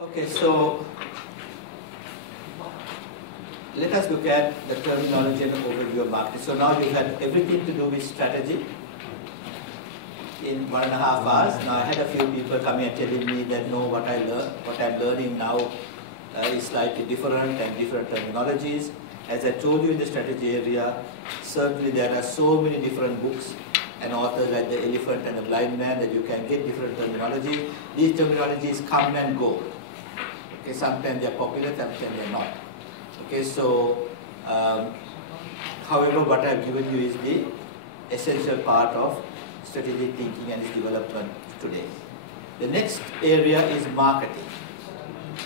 Okay, so let us look at the terminology and the overview of marketing. So now you've had everything to do with strategy in 1.5 hours. Now I had a few people coming and telling me that no, what I'm learning now is slightly different and different terminologies. As I told you in the strategy area, certainly there are so many different books and authors like The Elephant and the Blind Man that you can get different terminologies. These terminologies come and go. Okay, sometimes they're popular, sometimes they're not. Okay, so however, what I've given you is the essential part of strategic thinking and its development today. The next area is marketing.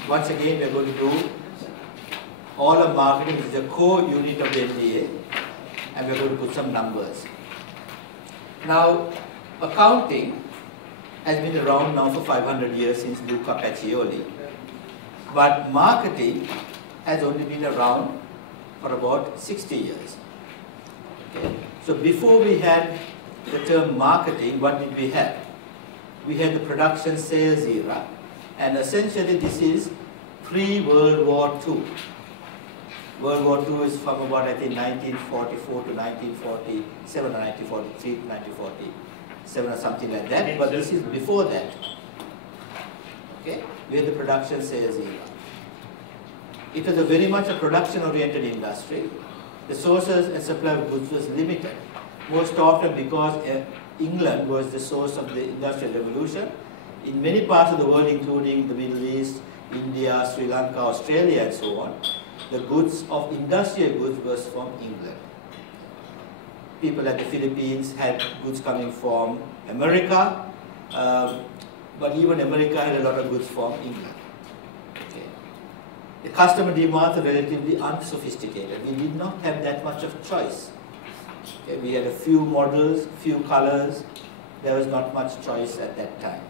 Once again, we're going to do all of marketing, which is the core unit of the MBA, and we're going to put some numbers. Now, accounting has been around now for 500 years since Luca Pacioli, but marketing has only been around for about 60 years. Okay. So before we had the term marketing, what did we have? We had the production sales era, and essentially this is pre-World War II. World War II is from about, I think, 1944 to 1947 or 1943 to 1947 or something like that, but this is before that. Okay? We had the production sales era. It was very much a production-oriented industry. The sources and supply of goods was limited, most often because England was the source of the Industrial Revolution. In many parts of the world, including the Middle East, India, Sri Lanka, Australia, and so on, the goods of industrial goods was from England. People at the Philippines had goods coming from America, but even America had a lot of goods from England. Okay. The customer demands are relatively unsophisticated. We did not have that much of choice. Okay. We had a few models, few colors. There was not much choice at that time.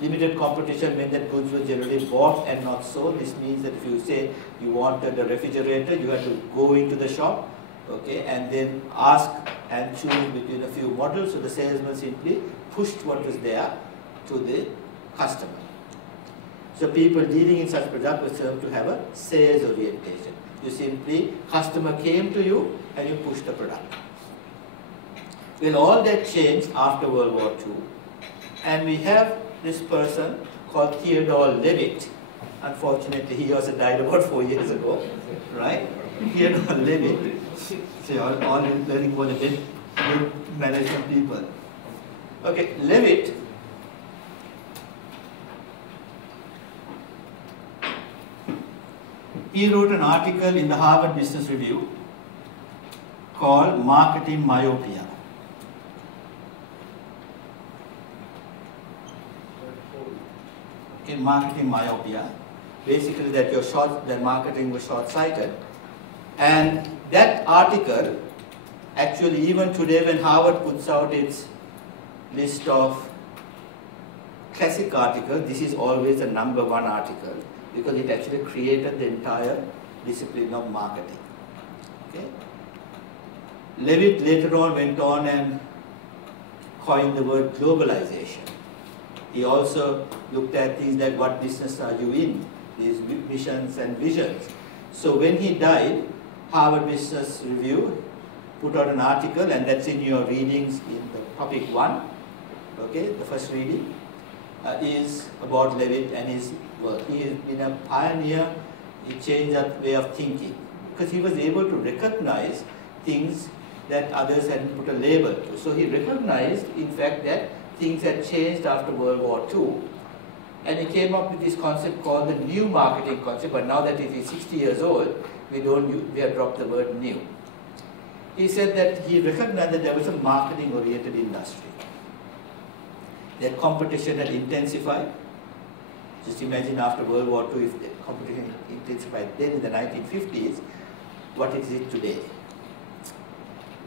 Limited competition meant that goods were generally bought and not sold. This means that if you say you wanted a refrigerator, you had to go into the shop, okay, and then ask and choose between a few models. So the salesman simply pushed what was there to the customer. So people dealing in such product were termed to have a sales orientation. You simply, customer came to you and you pushed the product. Well, all that changed after World War II, and we have this person called Theodore Levitt. Unfortunately, he also died about 4 years ago, right? Theodore Levitt. So all very good management people. Okay, Levitt he wrote an article in the Harvard Business Review called Marketing Myopia. In marketing myopia, basically that marketing was short-sighted. And that article, actually even today when Harvard puts out its list of classic articles, this is always the #1 article because it actually created the entire discipline of marketing. Okay? Levitt later on went on and coined the word globalization. He also looked at things like what business are you in, these missions and visions. So when he died, Harvard Business Review put out an article, and that's in your readings in the topic 1, okay, the first reading, is about Levitt and his work. He has been a pioneer. He changed that way of thinking because he was able to recognize things that others hadn't put a label to. So he recognized, in fact, that things had changed after World War II, and he came up with this concept called the new marketing concept, but now that it is 60 years old, we have dropped the word new. He said that he recognized that there was a marketing-oriented industry, that competition had intensified. Just imagine after World War II, if the competition intensified then in the 1950s, what is it today?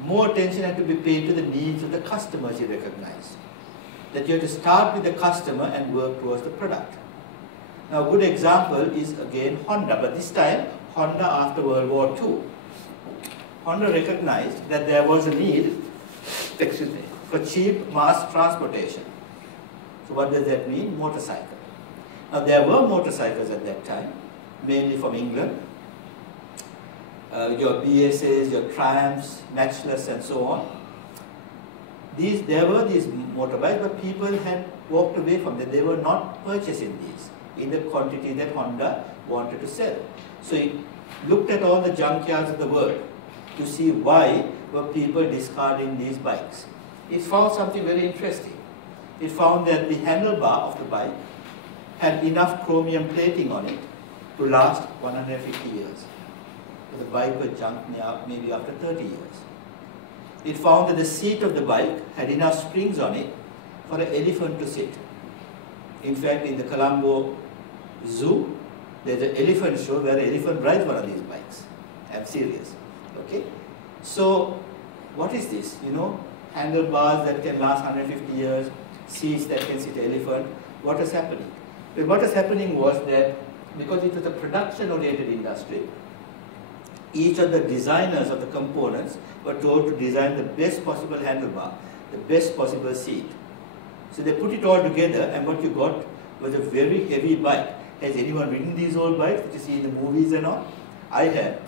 More attention had to be paid to the needs of the customers, he recognized. That you have to start with the customer and work towards the product. Now a good example is again Honda, but this time Honda after World War II. Honda recognized that there was a need for cheap mass transportation. So what does that mean? Motorcycle. Now there were motorcycles at that time, mainly from England. Your BSAs, your Triumphs, Matchless and so on. There were these motorbikes, but people had walked away from them. They were not purchasing these in the quantity that Honda wanted to sell. So it looked at all the junkyards of the world to see why were people discarding these bikes. It found something very interesting. It found that the handlebar of the bike had enough chromium plating on it to last 150 years. The bike was junked maybe after 30 years. It found that the seat of the bike had enough springs on it for an elephant to sit. In fact, in the Colombo Zoo, there's an elephant show where an elephant rides one of these bikes. I'm serious. Okay? So, what is this? You know, handlebars that can last 150 years, seats that can sit an elephant. What is happening? Well, what is happening was that because it was a production-oriented industry, each of the designers of the components were told to design the best possible handlebar, the best possible seat. So they put it all together, and what you got was a very heavy bike. Has anyone ridden these old bikes that you see in the movies and all? I have.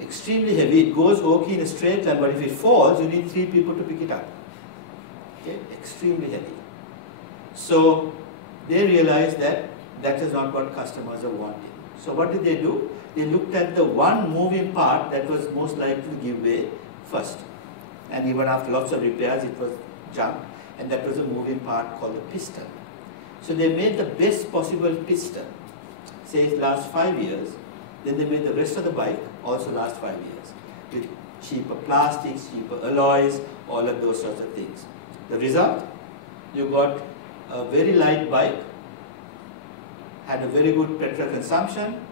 Extremely heavy. It goes okay in a straight line, but if it falls, you need 3 people to pick it up. Okay? Extremely heavy. So they realized that that is not what customers are wanting. So what did they do? They looked at the one moving part that was most likely to give way first. And even after lots of repairs, it was junk. And that was a moving part called the piston. So they made the best possible piston. Say it lasts 5 years. Then they made the rest of the bike also last 5 years. With cheaper plastics, cheaper alloys, all of those sorts of things. The result? You got a very light bike, had a very good petrol consumption,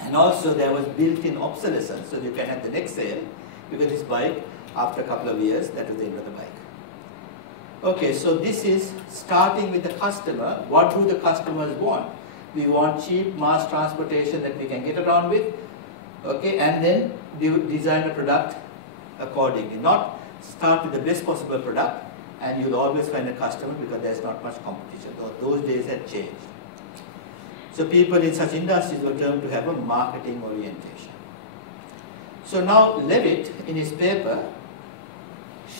and also there was built-in obsolescence, so you can have the next sale, because this bike, after a couple of years, that was the end of the bike. Okay, so this is starting with the customer. What do the customers want? We want cheap mass transportation that we can get around with, okay, and then design a product accordingly. Not start with the best possible product, and you'll always find a customer because there's not much competition. Those days had changed. So people in such industries were termed to have a marketing orientation. So now Levitt, in his paper,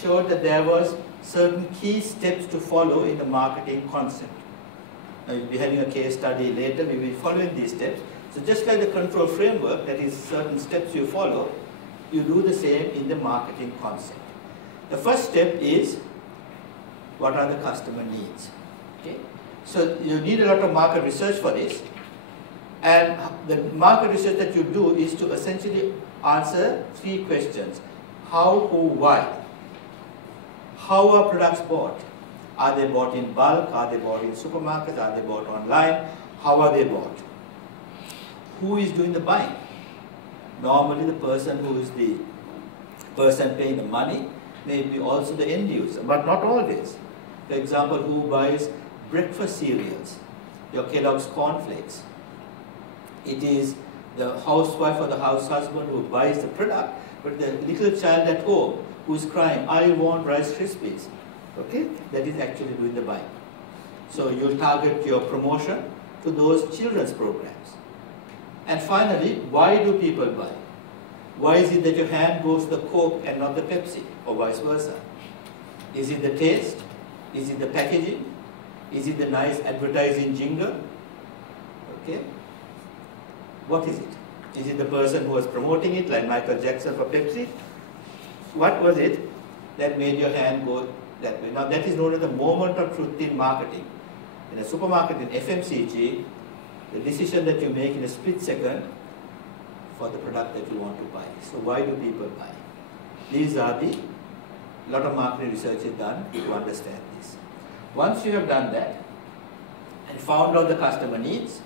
showed that there was certain key steps to follow in the marketing concept. Now we'll be having a case study later, we will be following these steps. So just like the control framework, that is certain steps you follow, you do the same in the marketing concept. The first step is, what are the customer needs? Okay? So you need a lot of market research for this, and the market research that you do is to essentially answer 3 questions. How, who, why? How are products bought? Are they bought in bulk? Are they bought in supermarkets? Are they bought online? How are they bought? Who is doing the buying? Normally the person who is the person paying the money may be also the end user, but not always. For example, who buys breakfast cereals, your Kellogg's cornflakes? It is the housewife or the house husband who buys the product, but the little child at home who is crying, I want Rice Krispies, okay? That is actually doing the buying. So you'll target your promotion to those children's programs. And finally, why do people buy? Why is it that your hand goes to the Coke and not the Pepsi, or vice versa? Is it the taste? Is it the packaging? Is it the nice advertising jingle? Okay? What is it? Is it the person who was promoting it, like Michael Jackson for Pepsi? What was it that made your hand go that way? Now that is known as the moment of truth in marketing. In a supermarket, in FMCG, the decision that you make in a split second for the product that you want to buy. So why do people buy? These are a lot of marketing research is done to understand this. Once you have done that and found out the customer needs,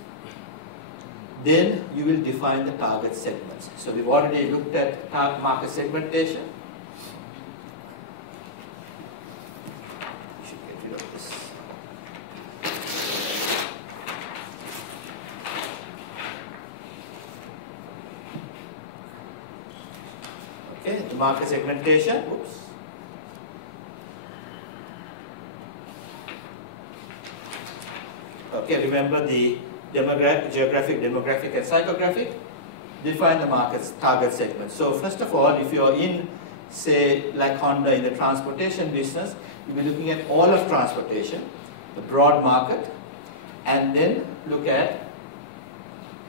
then you will define the target segments. So we've already looked at market segmentation. Should get rid of this. Okay, the market segmentation. Oops. Okay, remember the geographic, demographic, and psychographic. Define the market's target segment. So first of all, if you're in, say, like Honda in the transportation business, you'll be looking at all of transportation, the broad market, and then look at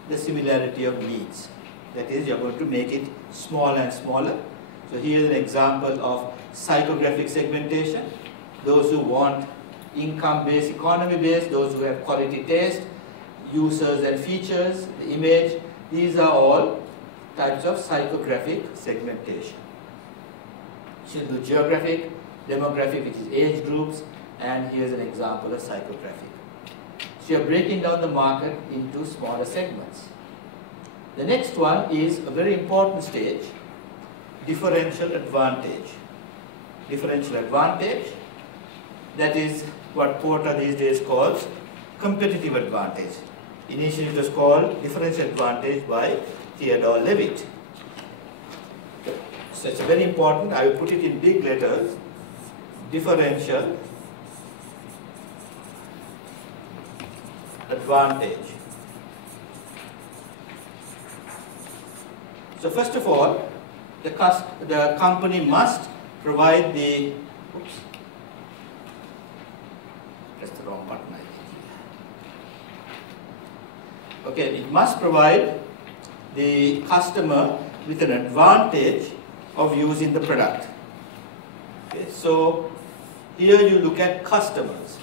the similarity of needs. That is, you're going to make it smaller and smaller. So here's an example of psychographic segmentation. Those who want income-based, economy-based, those who have quality taste, users and features, the image, these are all types of psychographic segmentation. So you do geographic, demographic, which is age groups, and here's an example of psychographic. So you're breaking down the market into smaller segments. The next one is a very important stage, differential advantage. Differential advantage, that is what Porter these days calls competitive advantage. Initially it was called differential advantage by Theodore Levitt. So it's very important, I will put it in big letters, differential advantage. So first of all, the company must provide the, oops, that's the wrong button I think. Okay, it must provide the customer with an advantage of using the product. Okay, so here you look at customers.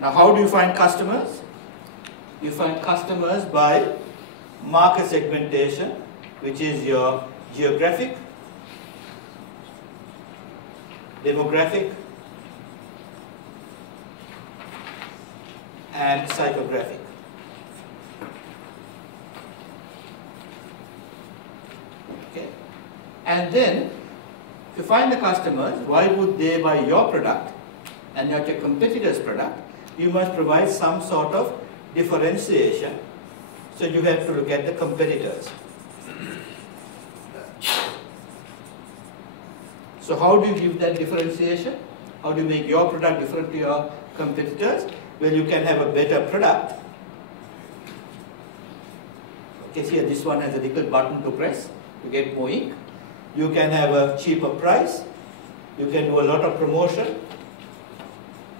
Now how do you find customers? You find customers by market segmentation, which is your geographic, demographic, and psychographic. Okay. And then, if you find the customers, why would they buy your product and not your competitor's product? You must provide some sort of differentiation. So you have to look at the competitors. So how do you give that differentiation? How do you make your product different to your competitors? Well, you can have a better product. Okay, here this one has a little button to press to get more ink. You can have a cheaper price. You can do a lot of promotion.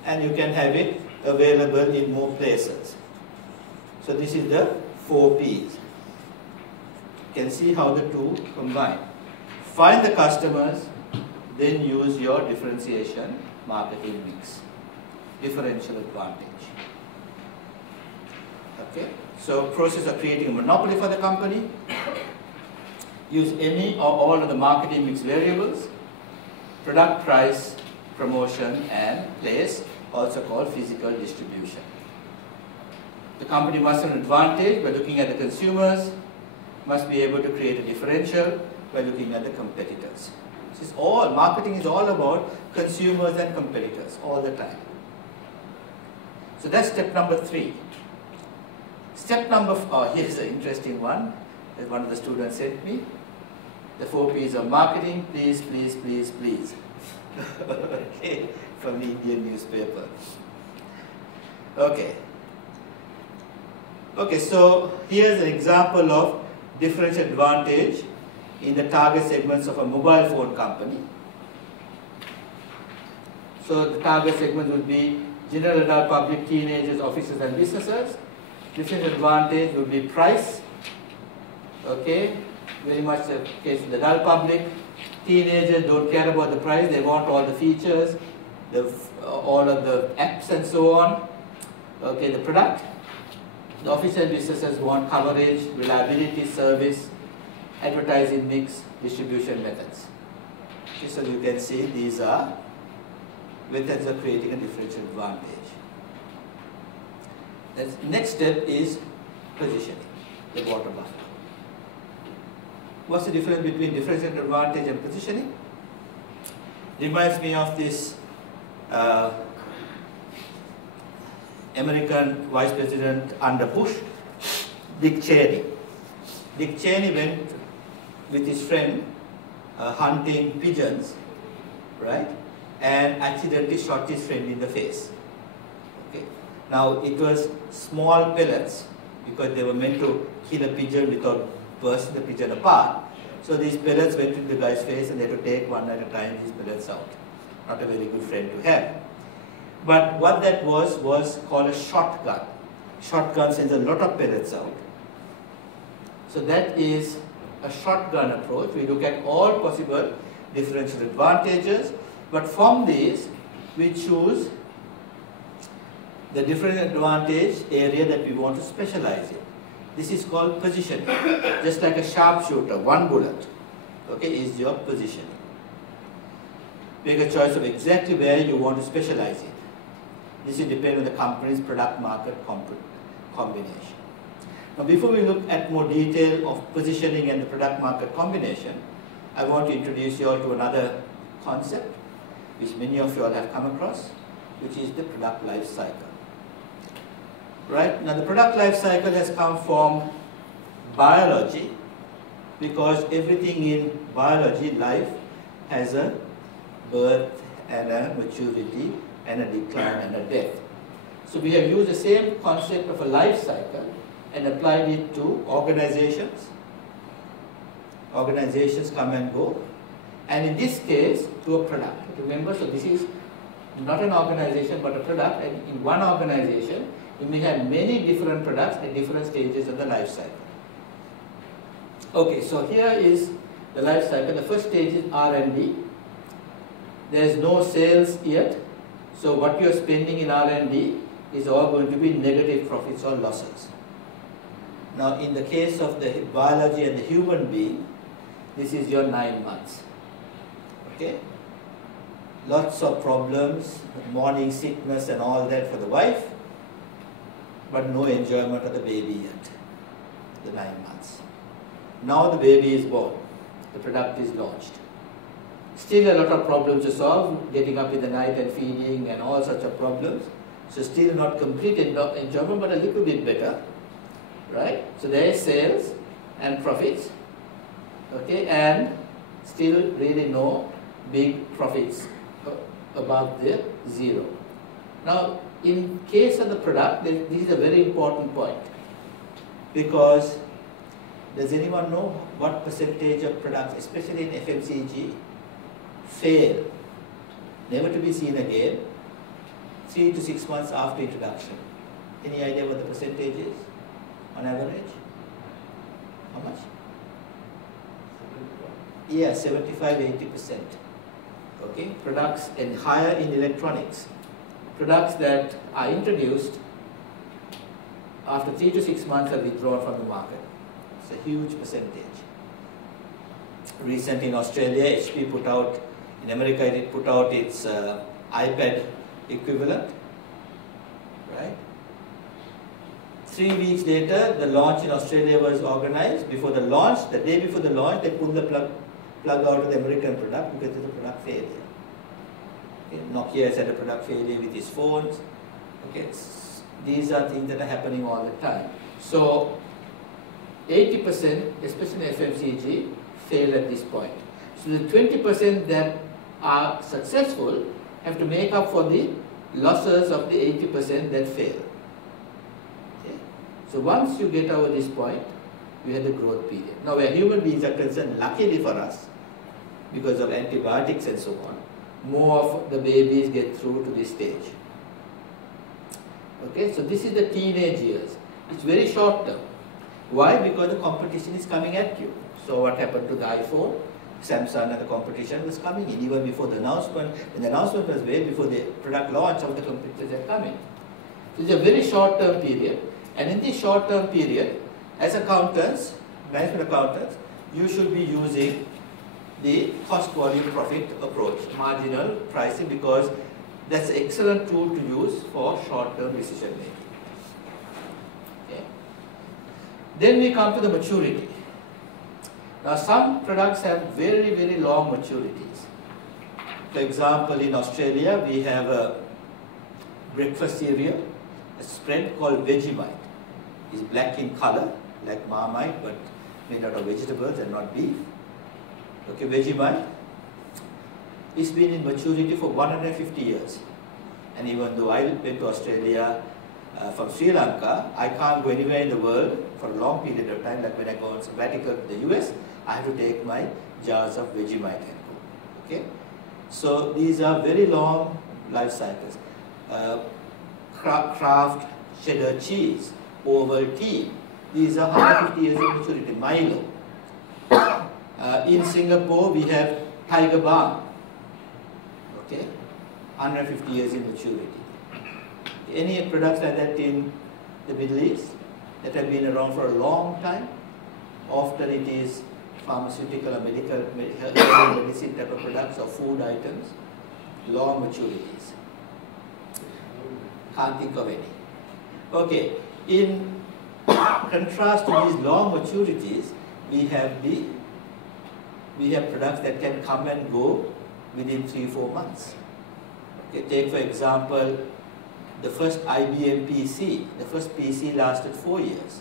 And you can have it available in more places. So this is the 4 Ps. You can see how the two combine. Find the customers, then use your differentiation marketing mix. Differential advantage. Okay, so process of creating a monopoly for the company. Use any or all of the marketing mix variables. Product, price, promotion, and place, also called physical distribution. The company must have an advantage by looking at the consumers, must be able to create a differential by looking at the competitors. This is all, marketing is all about consumers and competitors all the time. So that's step number 3. Step number 4, here's an interesting one that one of the students sent me. The 4 Ps of marketing, please, please, please, please. Okay, from the Indian newspaper. Okay. Okay, so here's an example of differential advantage in the target segments of a mobile phone company. So the target segment would be general adult public, teenagers, offices and businesses. Differential advantage would be price. Okay, very much the case with the adult public. Teenagers don't care about the price, they want all the features, all of the apps and so on. Okay, the product. The office and businesses want coverage, reliability, service, advertising mix, distribution methods. Okay, so you can see these are methods of creating a differential advantage. The next step is positioning, the bottom line. What's the difference between differential advantage and positioning? Reminds me of this American Vice President under Bush, Dick Cheney. Dick Cheney went with his friend hunting pigeons, right? and accidentally shot his friend in the face. Okay. Now it was small pellets because they were meant to kill a pigeon without bursting the pigeon apart. So these pellets went into the guy's face and they had to take one at a time these pellets out. Not a very good friend to have. But what that was called a shotgun. Shotgun sends a lot of pellets out. So that is a shotgun approach. We look at all possible differential advantages, but from these we choose the different advantage area that we want to specialize in. This is called positioning. Just like a sharpshooter, one bullet, okay, is your positioning. Make a choice of exactly where you want to specialize in. This will depend on the company's product market combination. Now before we look at more detail of positioning and the product market combination, I want to introduce you all to another concept which many of you all have come across, which is the product life cycle. Right? Now the product life cycle has come from biology because everything in biology, life, has a birth and a maturity and a decline and a death. So we have used the same concept of a life cycle and applied it to organizations. Organizations come and go, and in this case to a product. Remember, so this is not an organization but a product, and in one organization you may have many different products at different stages of the life cycle. Okay, so here is the life cycle. The first stage is R&D. There is no sales yet, so what you are spending in R&D is all going to be negative profits or losses. Now in the case of the biology and the human being, this is your 9 months. Okay? Lots of problems, morning sickness and all that for the wife, but no enjoyment of the baby yet, the 9 months. Now the baby is born, the product is launched. Still a lot of problems to solve, getting up in the night and feeding and all sorts of problems. So still not complete enjoyment, but a little bit better, right? So there is sales and profits, okay, and still really no big profits above the zero. Now, in case of the product, this is a very important point, because does anyone know what percentage of products, especially in FMCG, fail, never to be seen again, 3 to 6 months after introduction? Any idea what the percentage is on average? How much? Yeah, 75–80%. Okay, products and higher in electronics. Products that are introduced after 3 to 6 months are withdrawn from the market. It's a huge percentage. Recently in Australia, HP put out, in America it put out its iPad equivalent, right? 3 weeks later, the launch in Australia was organized. Before the launch, the day before the launch, they pulled the plug out of the American product because it's a product failure. Okay. Nokia has had a product failure with its phones. Okay. These are things that are happening all the time. So 80%, especially in FMCG, fail at this point. So the 20% that are successful have to make up for the losses of the 80% that fail. Okay. So once you get over this point, we have the growth period. Now where human beings are concerned, luckily for us, because of antibiotics and so on, more of the babies get through to this stage. Okay, so this is the teenage years. It's very short term. Why? Because the competition is coming at you. So what happened to the iPhone? Samsung and the competition was coming in even before the announcement. And the announcement was way before the product launch of the competitors are coming. So it's a very short term period. And in this short term period, as accountants, management accountants, you should be using the cost volume profit approach, marginal pricing, because that's an excellent tool to use for short-term decision making. Okay. Then we come to the maturity. Now some products have very, very long maturities. For example, in Australia, we have a breakfast cereal, a spread called Vegemite. It's black in color, like Marmite, but made out of vegetables and not beef. Okay, Vegemite. it's been in maturity for 150 years. And even though I went to Australia from Sri Lanka, I can't go anywhere in the world for a long period of time. Like when I go on sabbatical to the US, I have to take my jars of Vegemite and go. Okay? So these are very long life cycles. Kraft cheddar cheese, Ovaltine, these are 150 years of maturity. Milo. In Singapore, we have Tiger Balm. Okay? 150 years in maturity. Any products like that in the Middle East that have been around for a long time? Often it is pharmaceutical or medical medicine type of products or food items, long maturities. Can't think of any. Okay, in contrast to these long maturities, we have products that can come and go within 3-4 months. Okay, take for example, the first IBM PC, the first PC lasted 4 years.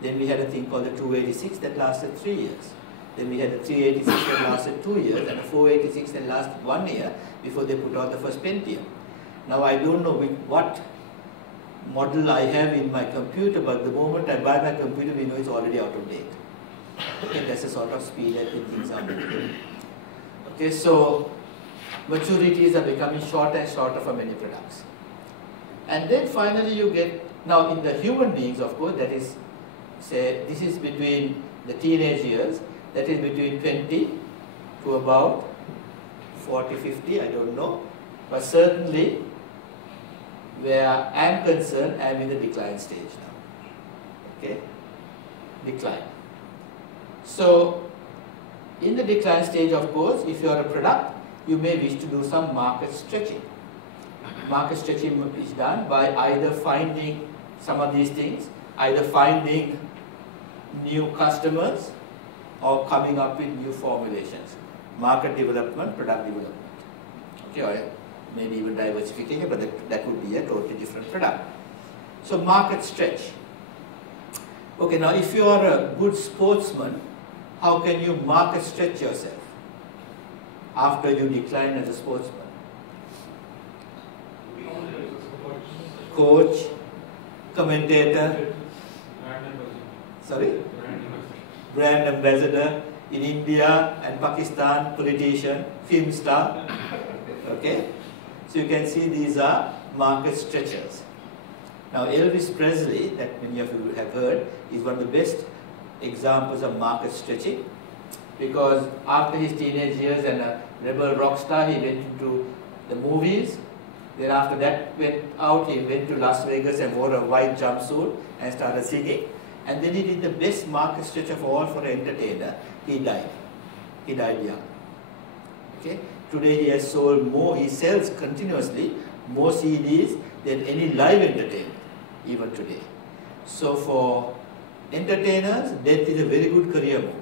Then we had a thing called the 286 that lasted 3 years. Then we had a 386 that lasted 2 years and a 486 that lasted 1 year before they put out the first Pentium. Now I don't know what model I have in my computer, but the moment I buy my computer, we know it's already out of date. Okay, that's the sort of speed at which things are moving. Okay, so maturities are becoming shorter and shorter for many products. And then finally you get, now in the human beings, of course, that is, say, this is between the teenage years, that is between 20 to about 40, 50, I don't know. But certainly, where I am concerned, I am in the decline stage now. Okay? Decline. So, in the decline stage, of course, if you are a product, you may wish to do some market stretching. Market stretching is done by either finding some of these things, either finding new customers or coming up with new formulations. Market development, product development. Okay, or maybe even diversification, but that would be a totally different product. So market stretch. Okay, now if you are a good sportsman, how can you market stretch yourself after you decline as a sportsman? Coach, commentator, sorry? Brand ambassador in India and Pakistan, politician, film star. Okay? So you can see these are market stretchers. Now Elvis Presley, that many of you have heard, is one of the best examples of market stretching, because after his teenage years and a rebel rock star, he went into the movies. Then after that went out, he went to Las Vegas and wore a white jumpsuit and started singing. And then he did the best market stretch of all for an entertainer. He died. He died young. Okay? Today he has sold more, he sells continuously more CDs than any live entertainer, even today. So for entertainers, death is a very good career move.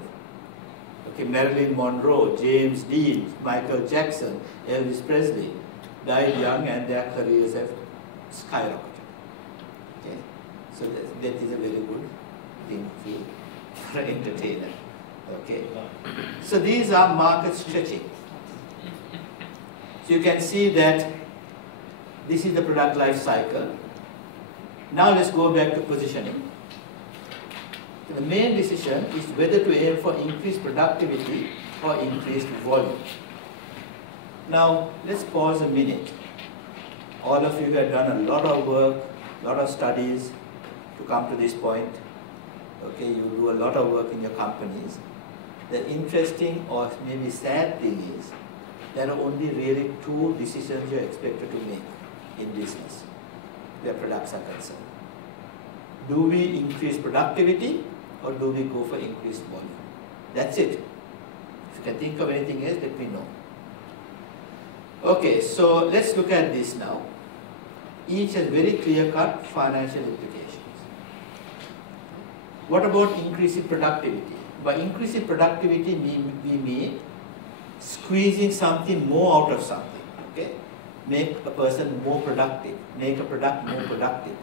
Okay, Marilyn Monroe, James Dean, Michael Jackson, Elvis Presley died young and their careers have skyrocketed. Okay? So death is a very good thing for an entertainer. Okay? So these are market stretching. So you can see that this is the product life cycle. Now let's go back to positioning. The main decision is whether to aim for increased productivity or increased volume. Now let's pause a minute. All of you have done a lot of work, a lot of studies to come to this point. Okay, you do a lot of work in your companies. The interesting or maybe sad thing is there are only really two decisions you're expected to make in business where products are concerned. Do we increase productivity or do we go for increased volume? That's it. If you can think of anything else, let me know. Okay, so let's look at this now. Each has very clear-cut financial implications. What about increasing productivity? By increasing productivity, we mean squeezing something more out of something. Okay? Make a person more productive, make a product more productive.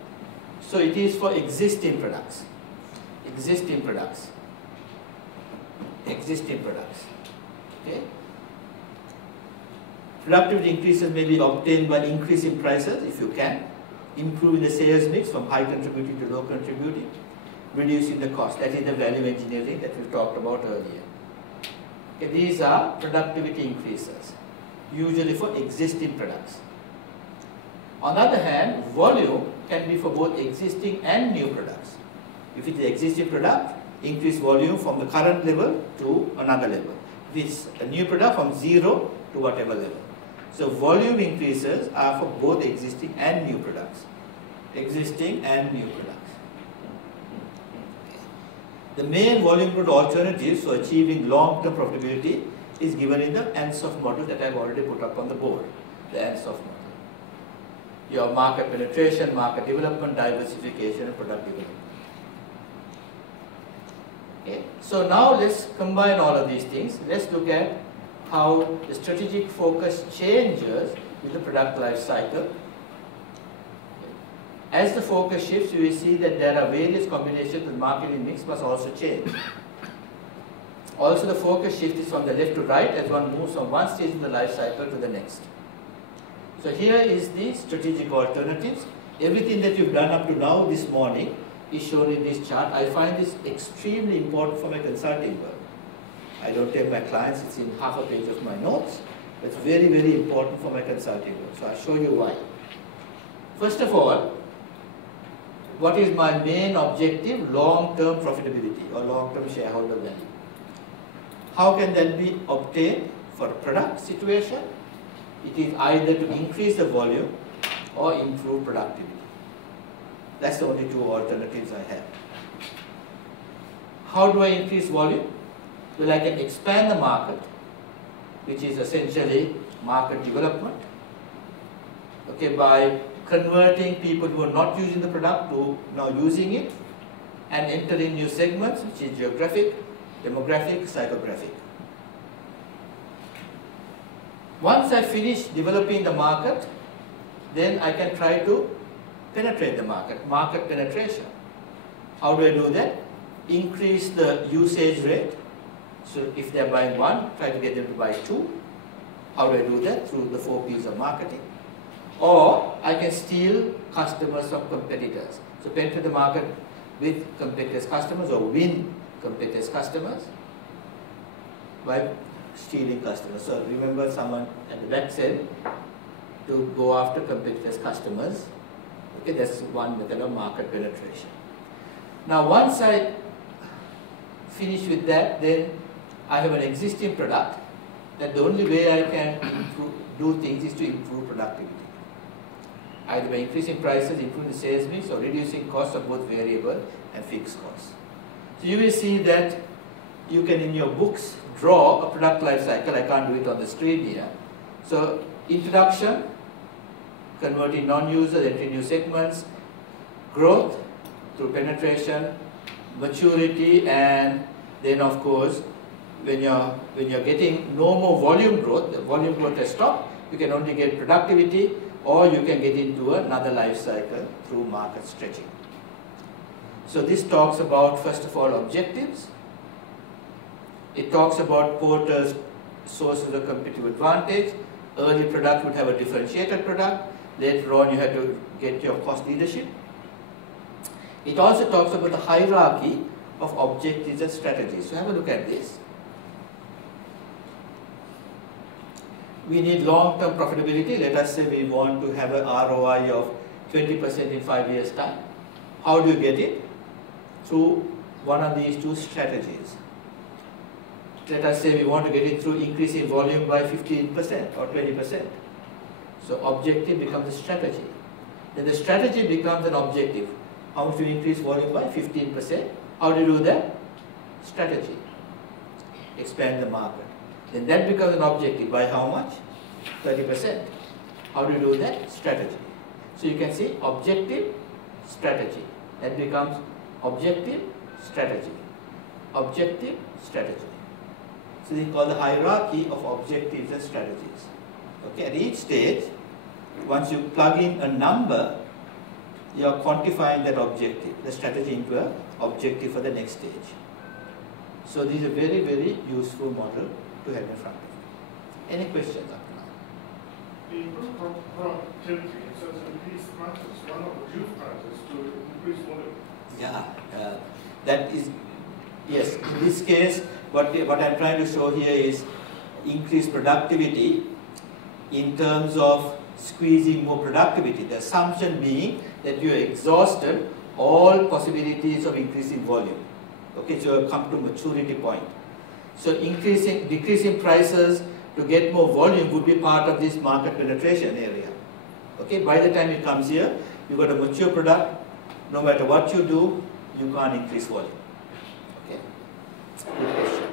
So it is for existing products. Existing products. Existing products. Okay? Productivity increases may be obtained by increasing prices, if you can, improving the sales mix from high contributing to low contributing, reducing the cost. That is the value engineering that we talked about earlier. Okay, these are productivity increases, usually for existing products. On the other hand, volume can be for both existing and new products. If it's an existing product, increase volume from the current level to another level. If it's a new product, from 0 to whatever level. So volume increases are for both existing and new products. Existing and new products. The main volume growth alternatives for achieving long-term profitability is given in the Ansoff model that I've already put up on the board. The Ansoff model. Your market penetration, market development, diversification, and product development. Okay. So now let's combine all of these things. Let's look at how the strategic focus changes with the product life cycle. As the focus shifts, you will see that there are various combinations. The marketing mix must also change. Also, the focus shift is from the left to right as one moves from one stage in the life cycle to the next. So here is the strategic alternatives. Everything that you've done up to now this morning is shown in this chart. I find this extremely important for my consulting work. I don't tell my clients, it's in half a page of my notes. It's very, very important for my consulting work. So I'll show you why. First of all, what is my main objective? Long-term profitability or long-term shareholder value. How can that be obtained for a product situation? It is either to increase the volume or improve productivity. That's the only two alternatives I have. How do I increase volume? Well, I can expand the market, which is essentially market development, okay, by converting people who are not using the product to now using it and entering new segments, which is geographic, demographic, psychographic. Once I finish developing the market, then I can try to penetrate the market penetration. How do I do that? Increase the usage rate. So if they're buying one, try to get them to buy two. How do I do that? Through the 4 P's of marketing. Or I can steal customers from competitors. So penetrate the market with competitors' customers or win competitors' customers by stealing customers. So remember someone at the back said to go after competitors' customers. Okay, that's one method of market penetration. Now once I finish with that, then I have an existing product that the only way I can do things is to improve productivity. Either by increasing prices, improving the sales mix, or reducing costs of both variable and fixed costs. So you will see that you can in your books draw a product life cycle. I can't do it on the screen here. So introduction, converting non-users, entering new segments, growth through penetration, maturity, and then of course when you're getting no more volume growth, the volume growth has stopped, you can only get productivity, or you can get into another life cycle through market stretching. So this talks about, first of all, objectives. It talks about Porter's sources of competitive advantage. Early product would have a differentiated product. Later on you have to get your cost leadership. It also talks about the hierarchy of objectives and strategies. So have a look at this. We need long-term profitability. Let us say we want to have an ROI of 20% in 5 years' time. How do you get it? Through one of these two strategies. Let us say we want to get it through increasing volume by 15% or 20%. So objective becomes a strategy. Then the strategy becomes an objective. How much do you increase volume by? 15%. How do you do that? Strategy. Expand the market. Then that becomes an objective. By how much? 30%. How do you do that? Strategy. So you can see objective, strategy. That becomes objective, strategy. Objective, strategy. So they call the hierarchy of objectives and strategies. Okay, at each stage, once you plug in a number, you are quantifying that objective, the strategy into an objective for the next stage. So this is a very, very useful model to have in front of you. Any questions up to now? The improved productivity in such increased prices, one of the reduced prices to increase volume. Yeah, that is, yes, in this case, what I'm trying to show here is increased productivity in terms of squeezing more productivity. The assumption being that you exhausted all possibilities of increasing volume. Okay, so you have come to maturity point. So decreasing prices to get more volume would be part of this market penetration area. Okay, by the time it comes here, you've got a mature product. No matter what you do, you can't increase volume. Okay, good question.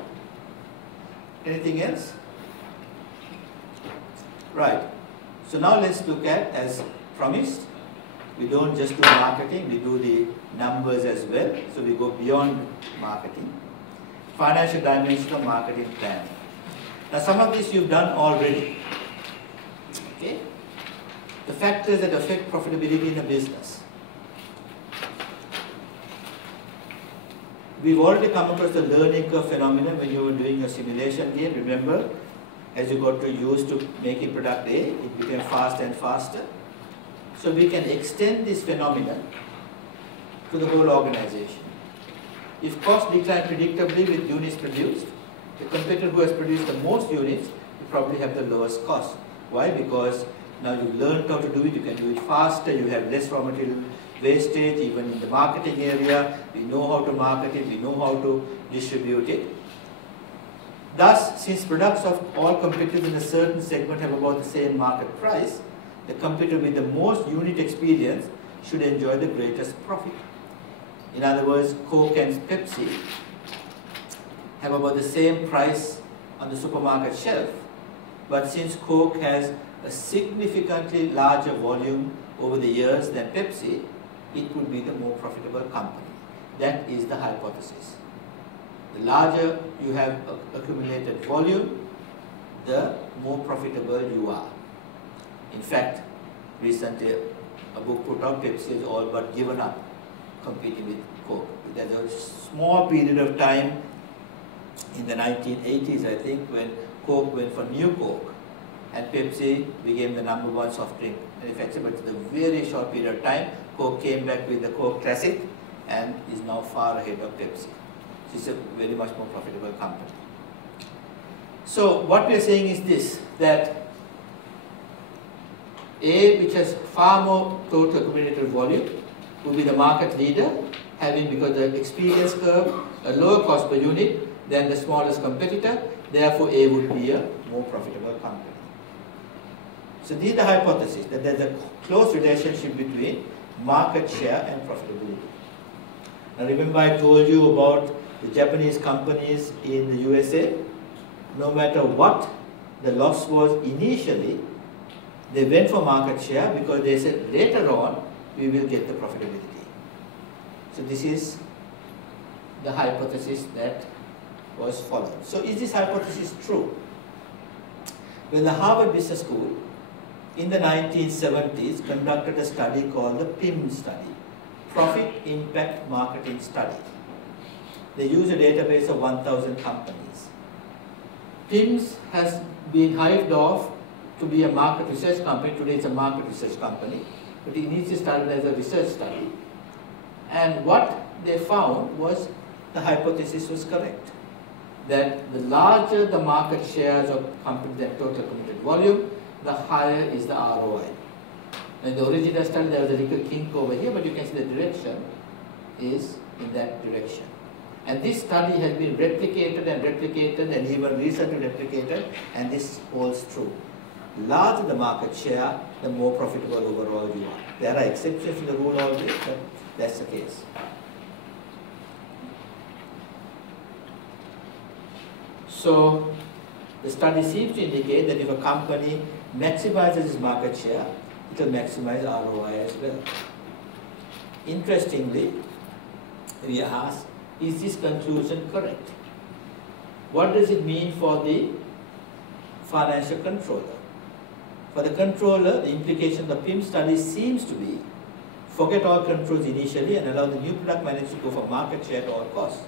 Anything else? Right. So now let's look at, as promised, we don't just do marketing, we do the numbers as well. So we go beyond marketing. Financial dimension of marketing planning. Now some of this you've done already. Okay? The factors that affect profitability in a business. We've already come across the learning curve phenomenon when you were doing your simulation game. Remember, as you got used to making product A, it became faster and faster. So we can extend this phenomenon to the whole organization. If costs decline predictably with units produced, the competitor who has produced the most units will probably have the lowest cost. Why? Because now you've learned how to do it, you can do it faster, you have less raw material wastage, even in the marketing area, we know how to market it, we know how to distribute it. Thus, since products of all competitors in a certain segment have about the same market price, the competitor with the most unit experience should enjoy the greatest profit. In other words, Coke and Pepsi have about the same price on the supermarket shelf, but since Coke has a significantly larger volume over the years than Pepsi, it would be the more profitable company. That is the hypothesis. The larger you have accumulated volume, the more profitable you are. In fact, recently a book put out, Pepsi has all but given up competing with Coke. There's a small period of time in the 1980s, I think, when Coke went for New Coke and Pepsi became the #1 soft drink manufacturer. But in a very short period of time, Coke came back with the Coke Classic and is now far ahead of Pepsi. It's a very much more profitable company. So what we are saying is this, that A, which has far more total accumulated volume, will be the market leader, having, because the experience curve, a lower cost per unit than the smallest competitor. Therefore, A would be a more profitable company. So this is the hypothesis, that there's a close relationship between market share and profitability. Now remember, I told you about the Japanese companies in the USA. No matter what the loss was initially, they went for market share because they said later on we will get the profitability. So this is the hypothesis that was followed. So is this hypothesis true? Well, the Harvard Business School in the 1970s conducted a study called the PIM study, Profit Impact Marketing Study. They used a database of 1,000 companies. PIMS has been hived off to be a market research company. Today it's a market research company, but it initially started as a research study. And what they found was the hypothesis was correct, that the larger the market shares of companies than total committed volume, the higher is the ROI. In the original study, there was a little kink over here, but you can see the direction is in that direction. And this study has been replicated and even recently replicated, and this holds true. The larger the market share, the more profitable overall you are. There are exceptions to the rule always, but that's the case. So the study seems to indicate that if a company maximizes its market share, it will maximize ROI as well. Interestingly, we ask, is this conclusion correct? What does it mean for the financial controller? For the controller, the implication of the PIM study seems to be forget all controls initially and allow the new product manager to go for market share at all costs.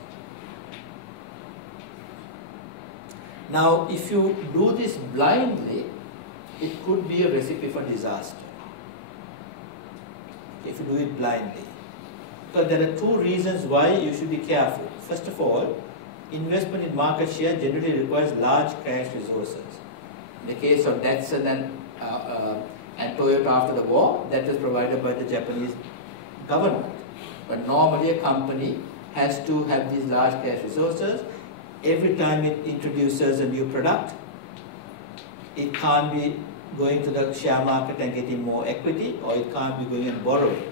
Now, if you do this blindly, it could be a recipe for disaster if you do it blindly. Because there are two reasons why you should be careful. First of all, investment in market share generally requires large cash resources. In the case of Datsun and Toyota after the war, that was provided by the Japanese government. But normally a company has to have these large cash resources. Every time it introduces a new product, it can't be going to the share market and getting more equity, or it can't be going and borrowing.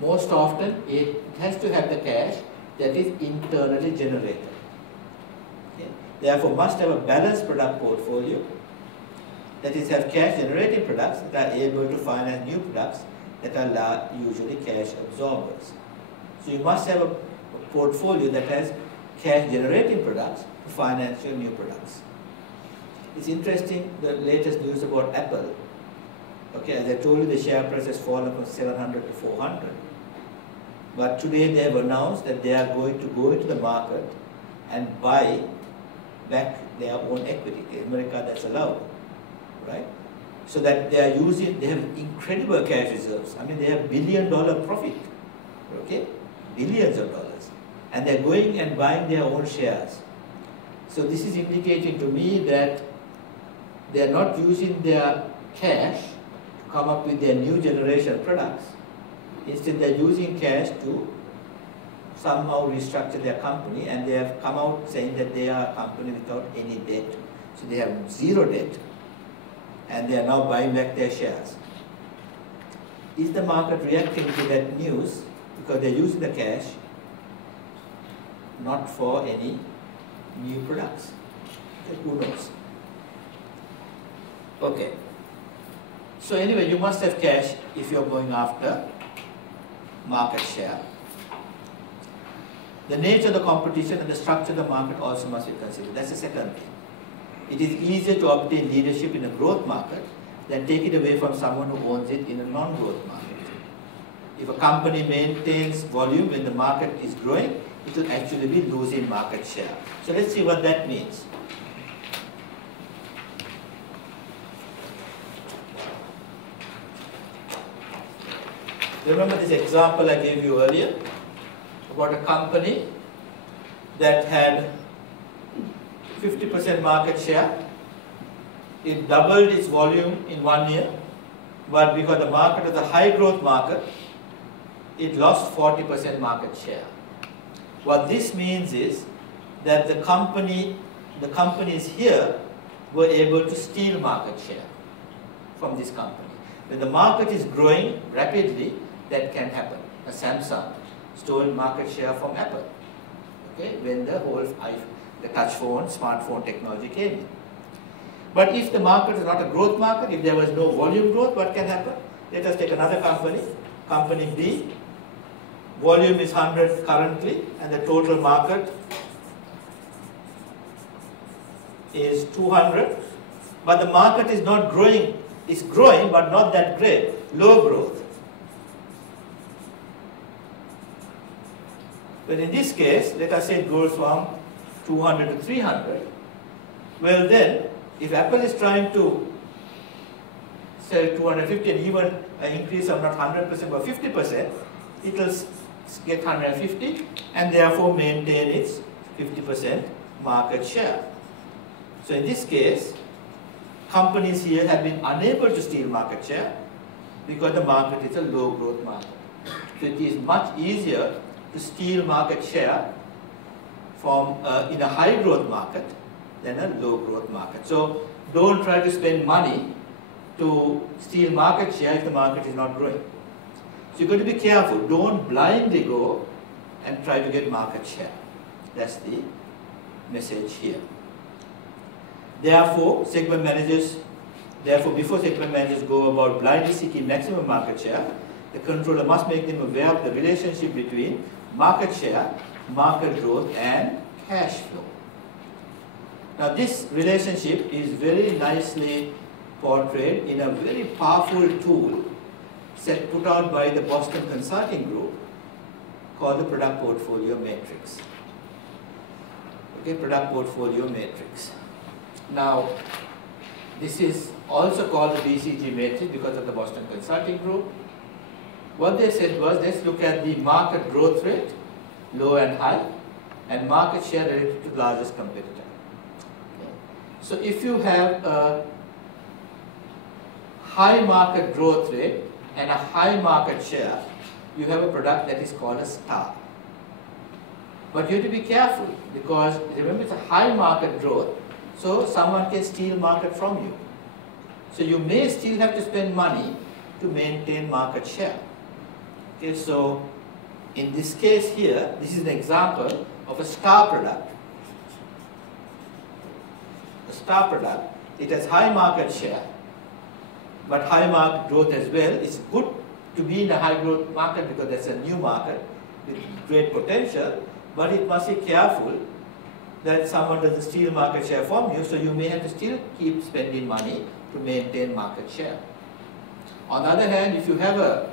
Most often, it has to have the cash that is internally generated. Okay? Therefore, must have a balanced product portfolio, that is, have cash generating products that are able to finance new products that are usually cash absorbers. So you must have a portfolio that has cash generating products to finance your new products. It's interesting, the latest news about Apple. Okay, as I told you, the share price has fallen from 700 to 400. But today they have announced that they are going to go into the market and buy back their own equity. In America, that's allowed, right? So that they are using, they have incredible cash reserves. I mean, they have $1 billion profit, okay? Billions of dollars. And they're going and buying their own shares. So this is indicating to me that they're not using their cash to come up with their new generation products. Instead, they're using cash to somehow restructure their company, and they have come out saying that they are a company without any debt. So they have zero debt, and they are now buying back their shares. Is the market reacting to that news because they're using the cash not for any new products? Who knows? Okay. So anyway, you must have cash if you're going after market share. The nature of the competition and the structure of the market also must be considered. That's the second thing. It is easier to obtain leadership in a growth market than take it away from someone who owns it in a non-growth market. If a company maintains volume when the market is growing, it will actually be losing market share. So let's see what that means. Remember this example I gave you earlier about a company that had 50% market share. It doubled its volume in 1 year, but because the market is a high growth market, it lost 40% market share. What this means is that the companies here were able to steal market share from this company. When the market is growing rapidly, that can happen. Samsung stole market share from Apple, okay, when the touch phone, smartphone technology came in. But if the market is not a growth market, if there was no volume growth, what can happen? Let us take another company, company B. Volume is 100 currently, and the total market is 200. But the market is not growing. It's growing, but not that great. Low growth. But in this case, let us say it goes from 200 to 300. Well then, if Apple is trying to sell 250 and even an increase of not 100% but 50%, it will get 150 and therefore maintain its 50% market share. So in this case, companies here have been unable to steal market share because the market is a low growth market. So it is much easier to steal market share from in a high growth market than a low growth market. So don't try to spend money to steal market share if the market is not growing. So you've got to be careful. Don't blindly go and try to get market share. That's the message here. Therefore, before segment managers go about blindly seeking maximum market share, the controller must make them aware of the relationship between market share, market growth, and cash flow. Now this relationship is very nicely portrayed in a very powerful tool put out by the Boston Consulting Group called the Product Portfolio Matrix. Okay, Product Portfolio Matrix. Now, This is also called the BCG matrix because of the Boston Consulting Group. What they said was, let's look at the market growth rate, low and high, and market share related to the largest competitor. Okay. So if you have a high market growth rate and a high market share, you have a product that is called a star. But you have to be careful because remember it's a high market growth, so someone can steal market from you. So you may still have to spend money to maintain market share. Okay, so in this case here, this is an example of a star product. A star product, it has high market share, but high market growth as well. It's good to be in a high growth market because that's a new market with great potential, but it must be careful that someone doesn't steal market share from you, so you may have to still keep spending money to maintain market share. On the other hand, if you have a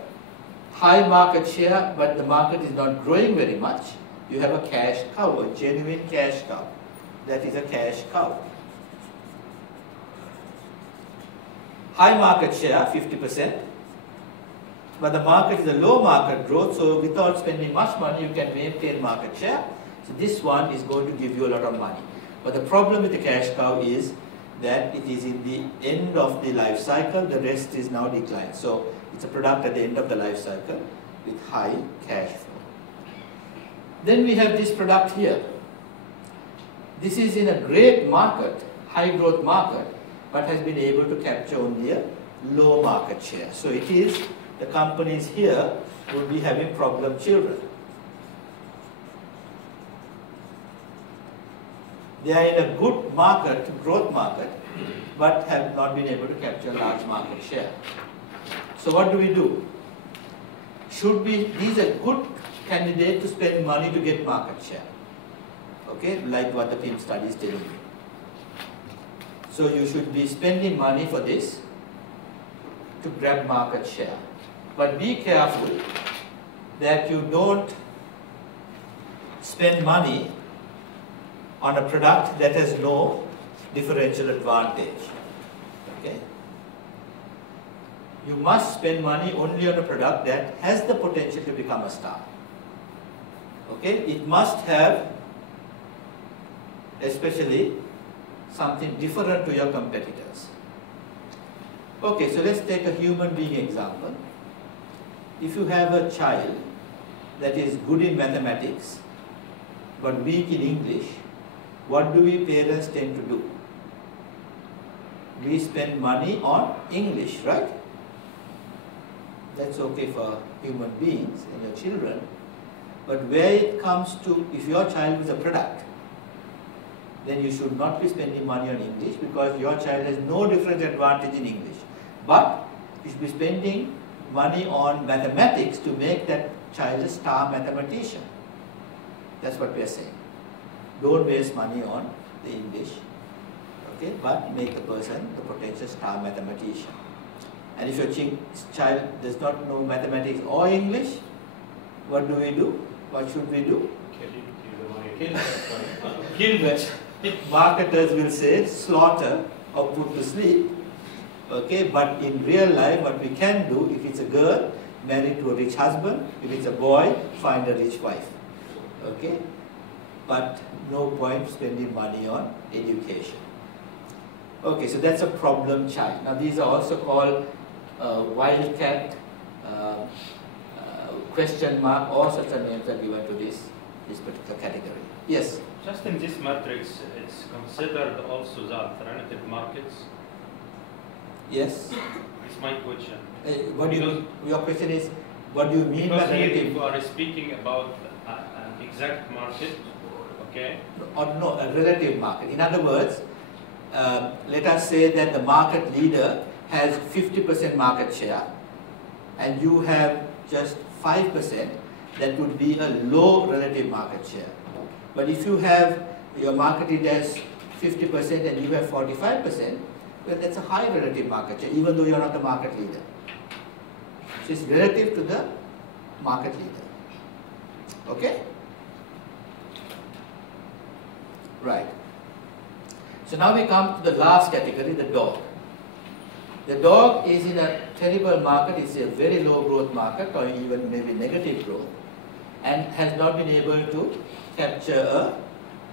high market share but the market is not growing very much, you have a cash cow, a genuine cash cow. That is a cash cow. High market share, 50%, but the market is a low market growth, so without spending much money you can maintain market share. So this one is going to give you a lot of money. But the problem with the cash cow is that it is in the end of the life cycle, the rest is now declined. So it's a product at the end of the life cycle with high cash flow. Then we have this product here. This is in a great market, high growth market, but has been able to capture only a low market share. So it is, the companies here will be having problem children. They are in a good market, growth market, but have not been able to capture a large market share. So what do we do? These are good candidates to spend money to get market share. Okay, like what the PIM study is telling you. So you should be spending money for this to grab market share. But be careful that you don't spend money on a product that has no differential advantage. Okay? You must spend money only on a product that has the potential to become a star. Okay? It must have especially something different to your competitors. Okay, so let's take a human being example. If you have a child that is good in mathematics but weak in English, what do we parents tend to do? We spend money on English, right? That's okay for human beings and your children. But where it comes to, if your child is a product, then you should not be spending money on English because your child has no different advantage in English. But you should be spending money on mathematics to make that child a star mathematician. That's what we are saying. Don't waste money on the English, okay, but make the person the potential star mathematician. And if your child does not know mathematics or English, what do we do? What should we do? Kill them. Marketers will say slaughter or put to sleep. Okay, but in real life, what we can do, if it's a girl, marry to a rich husband. If it's a boy, find a rich wife. Okay, but no point spending money on education. Okay, so that's a problem child. Now these are also called wildcat, question mark, all such names are given to this particular category. Yes? Just in this matrix, it's considered also the alternative markets? Yes. It's my question. What do you, your question is, what do you mean by relative? Because you are speaking about an exact market, okay? Or no, a relative market. In other words, let us say that the market leader has 50% market share and you have just 5%, that would be a low relative market share. But if you have, your market leader has 50% and you have 45%, well, that's a high relative market share, even though you're not the market leader. So it's relative to the market leader. Okay? Right. So now we come to the last category, the dog. The dog is in a terrible market, it's a very low growth market or even maybe negative growth, and has not been able to capture a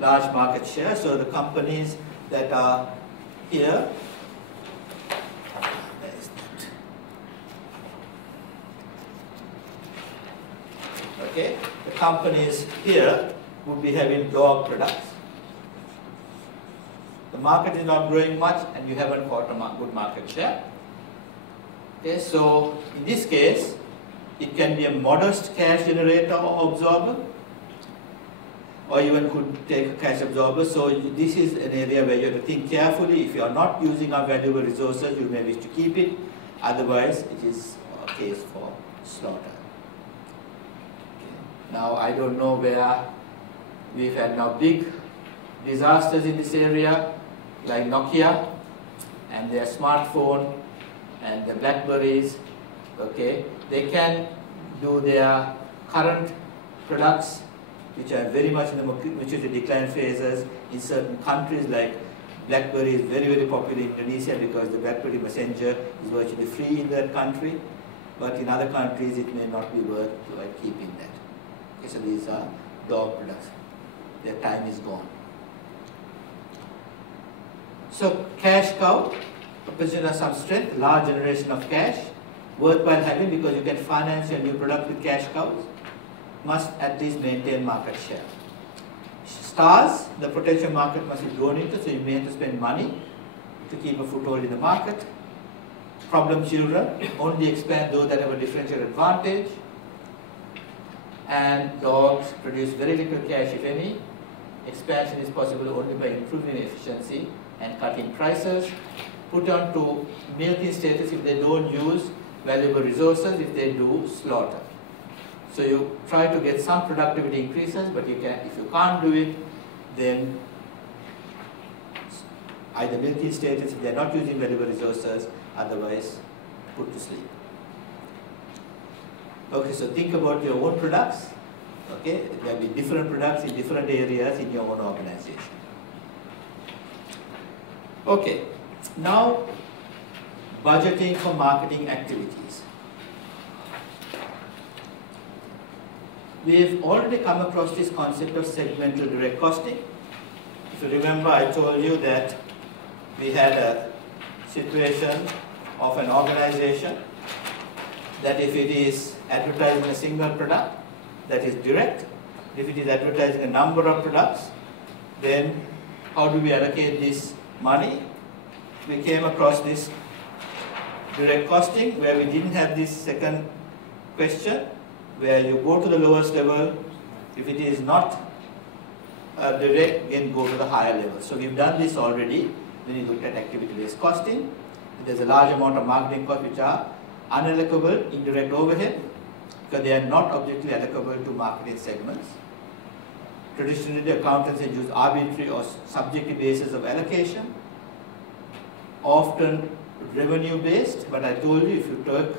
large market share. So the companies that are here, where is that? Okay, the companies here would be having dog products. The market is not growing much and you haven't got a good market share. Okay, so in this case, it can be a modest cash generator or absorber, or even could take a cash absorber. So this is an area where you have to think carefully. If you are not using our valuable resources, you may wish to keep it. Otherwise, it is a case for slaughter. Okay. Now, I don't know where we've had now big disasters in this area, like Nokia and their smartphone and the Blackberries. Okay, they can do their current products, which are very much in the maturity decline phases in certain countries. Like BlackBerry is very, very popular in Indonesia because the BlackBerry Messenger is virtually free in that country, but in other countries it may not be worth keeping that. Okay, so these are dog products. Their time is gone. So cash cow, a position of some strength, large generation of cash, worthwhile having because you can finance your new product with cash cows, must at least maintain market share. Stars, the potential market must be grown into, so you may have to spend money to keep a foothold in the market. Problem children, only expand those that have a differential advantage. And dogs produce very little cash, if any. Expansion is possible only by improving efficiency and cutting prices. Put on to milking status if they don't use valuable resources, if they do slaughter. So you try to get some productivity increases, but if you can't do it, then either milking status if they're not using valuable resources, otherwise put to sleep. Okay, so think about your own products. Okay, there will be different products in different areas in your own organization. Okay, now budgeting for marketing activities. We've already come across this concept of segmental direct costing. If you remember, I told you that we had a situation of an organization that if it is advertising a single product, that is direct. If it is advertising a number of products, then how do we allocate this money? We came across this direct costing where we didn't have this second question, where you go to the lowest level. If it is not direct, then go to the higher level. So we've done this already when you looked at activity-based costing. There's a large amount of marketing costs which are unallocable indirect overhead because they are not objectively allocable to marketing segments. Traditionally, the accountants use arbitrary or subjective basis of allocation, often revenue-based, but I told you if you took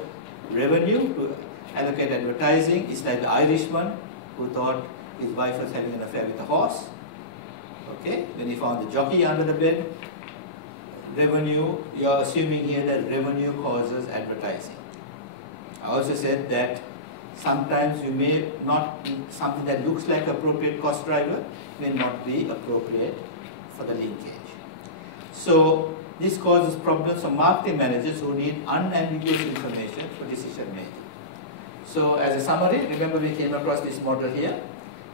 revenue to allocate advertising, it's like the Irishman who thought his wife was having an affair with a horse. Okay, when he found the jockey under the bed, revenue, you're assuming here that revenue causes advertising. I also said that sometimes you may not, something that looks like appropriate cost driver may not be appropriate for the linkage. So this causes problems for marketing managers who need unambiguous information for decision making. So as a summary, remember we came across this model here,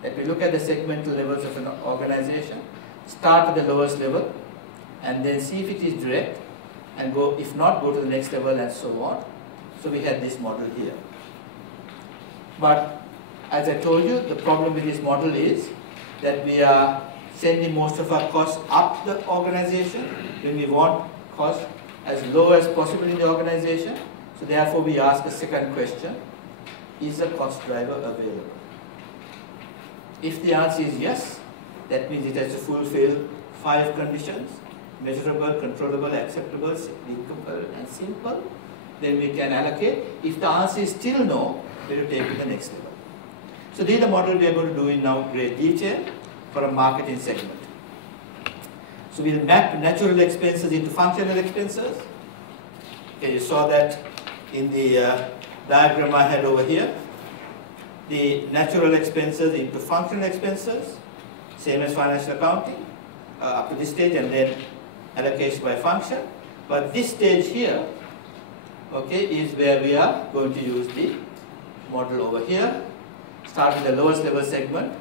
that we look at the segmental levels of an organization, start at the lowest level, and then see if it is direct, and go, if not, go to the next level and so on. So we had this model here. But as I told you, the problem with this model is that we are sending most of our costs up the organization when we want costs as low as possible in the organization. So therefore we ask a second question, is the cost driver available? If the answer is yes, that means it has to fulfill 5 conditions: measurable, controllable, acceptable, linkable, and simple. Then we can allocate. If the answer is still no, we will take it to the next level. So this is the model we are going to do in now great detail for a marketing segment. So we'll map natural expenses into functional expenses. Okay, you saw that in the diagram I had over here. The natural expenses into functional expenses, same as financial accounting, up to this stage, and then allocation by function. But this stage here, okay, is where we are going to use the model over here. Start with the lowest level segment,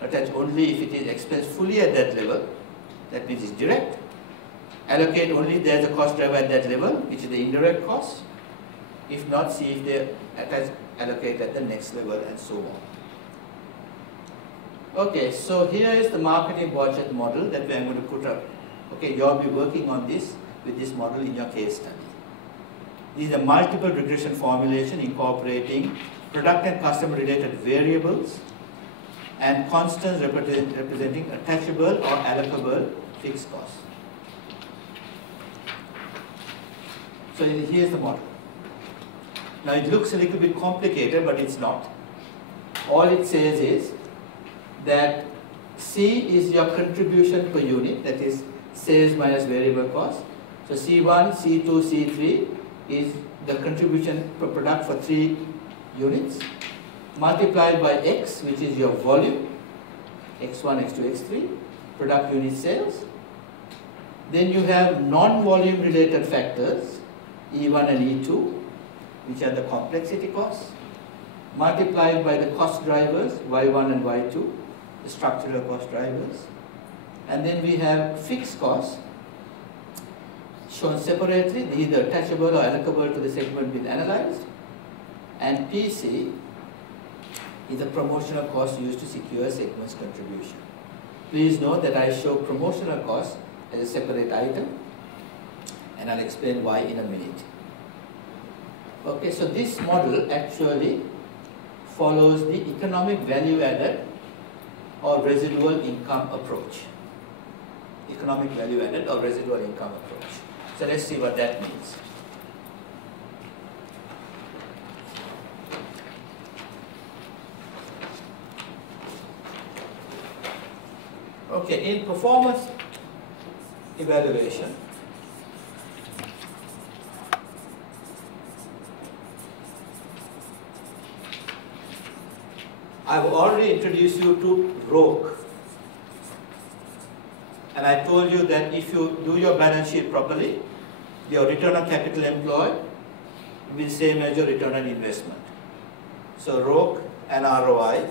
attach only if it is expensed fully at that level, that means it's direct. Allocate only if there is a cost driver at that level, which is the indirect cost. If not, see if they allocate at the next level, and so on. Okay, so here is the marketing budget model that we are going to put up. Okay, you'll be working on this with this model in your case study. These are multiple regression formulation incorporating product and customer related variables and constants representing attachable or allocable fixed costs. So here's the model. Now it looks a little bit complicated, but it's not. All it says is that C is your contribution per unit, that is sales minus variable cost. So C1, C2, C3 is the contribution per product for 3 units, multiplied by X, which is your volume, X1, X2, X3, product unit sales. Then you have non-volume related factors, E1 and E2, which are the complexity costs, multiplied by the cost drivers, Y1 and Y2, the structural cost drivers. And then we have fixed costs, shown separately, either attachable or allocable to the segment being analyzed. And PC is the promotional cost used to secure a segment's contribution. Please note that I show promotional cost as a separate item, and I'll explain why in a minute. Okay, so this model actually follows the economic value added or residual income approach. Economic value added or residual income approach. So let's see what that means. Okay, in performance evaluation, I've already introduced you to ROC, and I told you that if you do your balance sheet properly, your return on capital employed will be the same as your return on investment. So ROC and ROI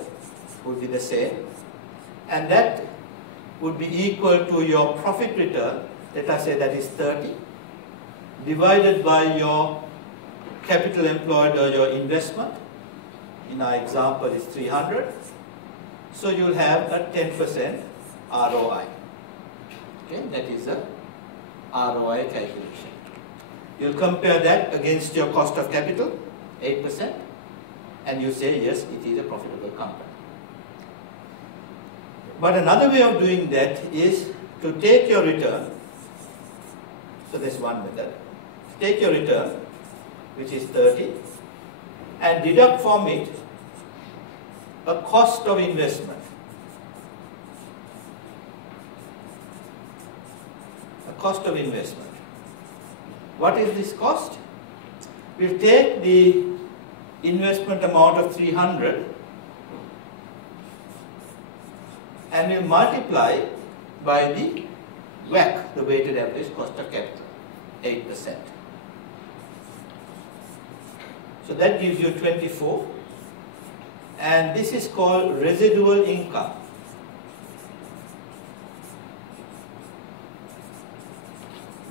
would be the same, and that would be equal to your profit return, let us say that is 30, divided by your capital employed or your investment. In our example is 300. So you'll have a 10% ROI. Okay, that is a ROI calculation. You'll compare that against your cost of capital, 8%, and you say yes, it is a profitable company. But another way of doing that is to take your return. So there's one method. Take your return, which is 30, and deduct from it a cost of investment. A cost of investment. What is this cost? We'll take the investment amount of 300 and we'll multiply by the WACC, the weighted average cost of capital, 8%. So that gives you 24, and this is called residual income.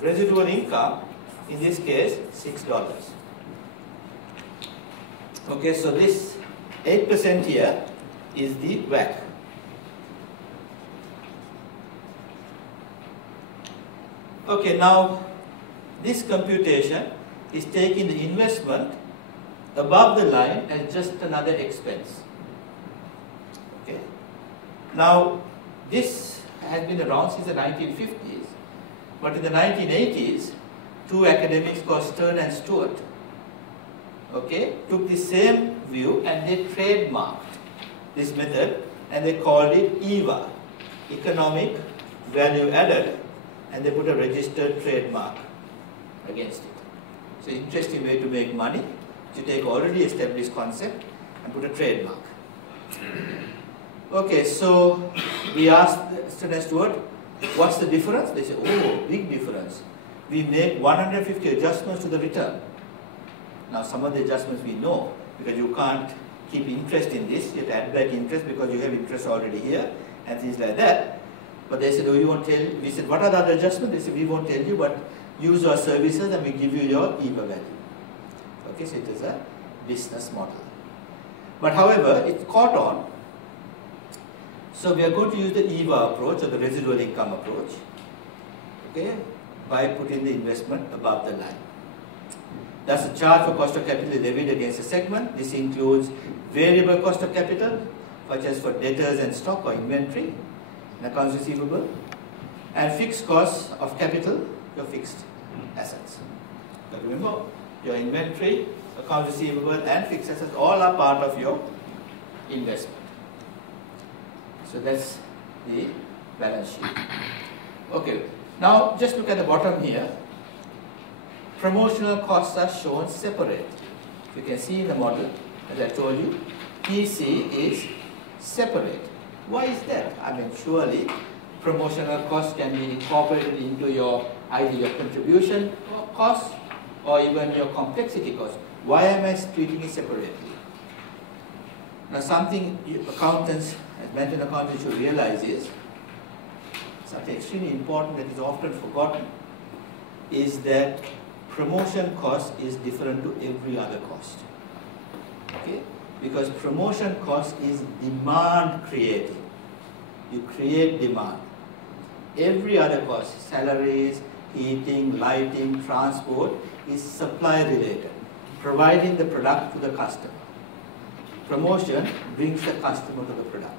Residual income, in this case, $6. Okay, so this 8% here is the WACC. Okay, now this computation is taking the investment above the line as just another expense. Okay. Now this has been around since the 1950s, but in the 1980s, two academics called Stern and Stewart, okay, took the same view and they trademarked this method and they called it EVA, economic value added, and they put a registered trademark against it. So interesting way to make money. You take already established concept and put a trademark. Okay, so we asked the students what's the difference? They say, oh, big difference. We make 150 adjustments to the return. Now some of the adjustments we know, because you can't keep interest in this, you have to add back interest because you have interest already here, and things like that. But they said, oh, you won't tell, we said, what are the other adjustments? They said, we won't tell you, but use our services and we give you your EVA value. Okay, so it is a business model. But however, it's caught on. So we are going to use the EVA approach or the residual income approach, okay, by putting the investment above the line. Thus, the charge for cost of capital is levied against a segment. This includes variable cost of capital, such as for debtors and stock or inventory, and accounts receivable, and fixed costs of capital, your fixed assets. But remember, your inventory, accounts receivable, and fixed assets all are part of your investment. So that's the balance sheet. Okay, now just look at the bottom here. Promotional costs are shown separate. You can see in the model, as I told you, PC is separate. Why is that? I mean, surely promotional costs can be incorporated into your either your contribution costs or even your complexity costs. Why am I treating it separately? Now, something accountants, as management accountants, should realize is something extremely important that is often forgotten is that promotion cost is different to every other cost. Okay? Because promotion cost is demand creating. You create demand. Every other cost, salaries, heating, lighting, transport, is supply related, providing the product to the customer. Promotion brings the customer to the product.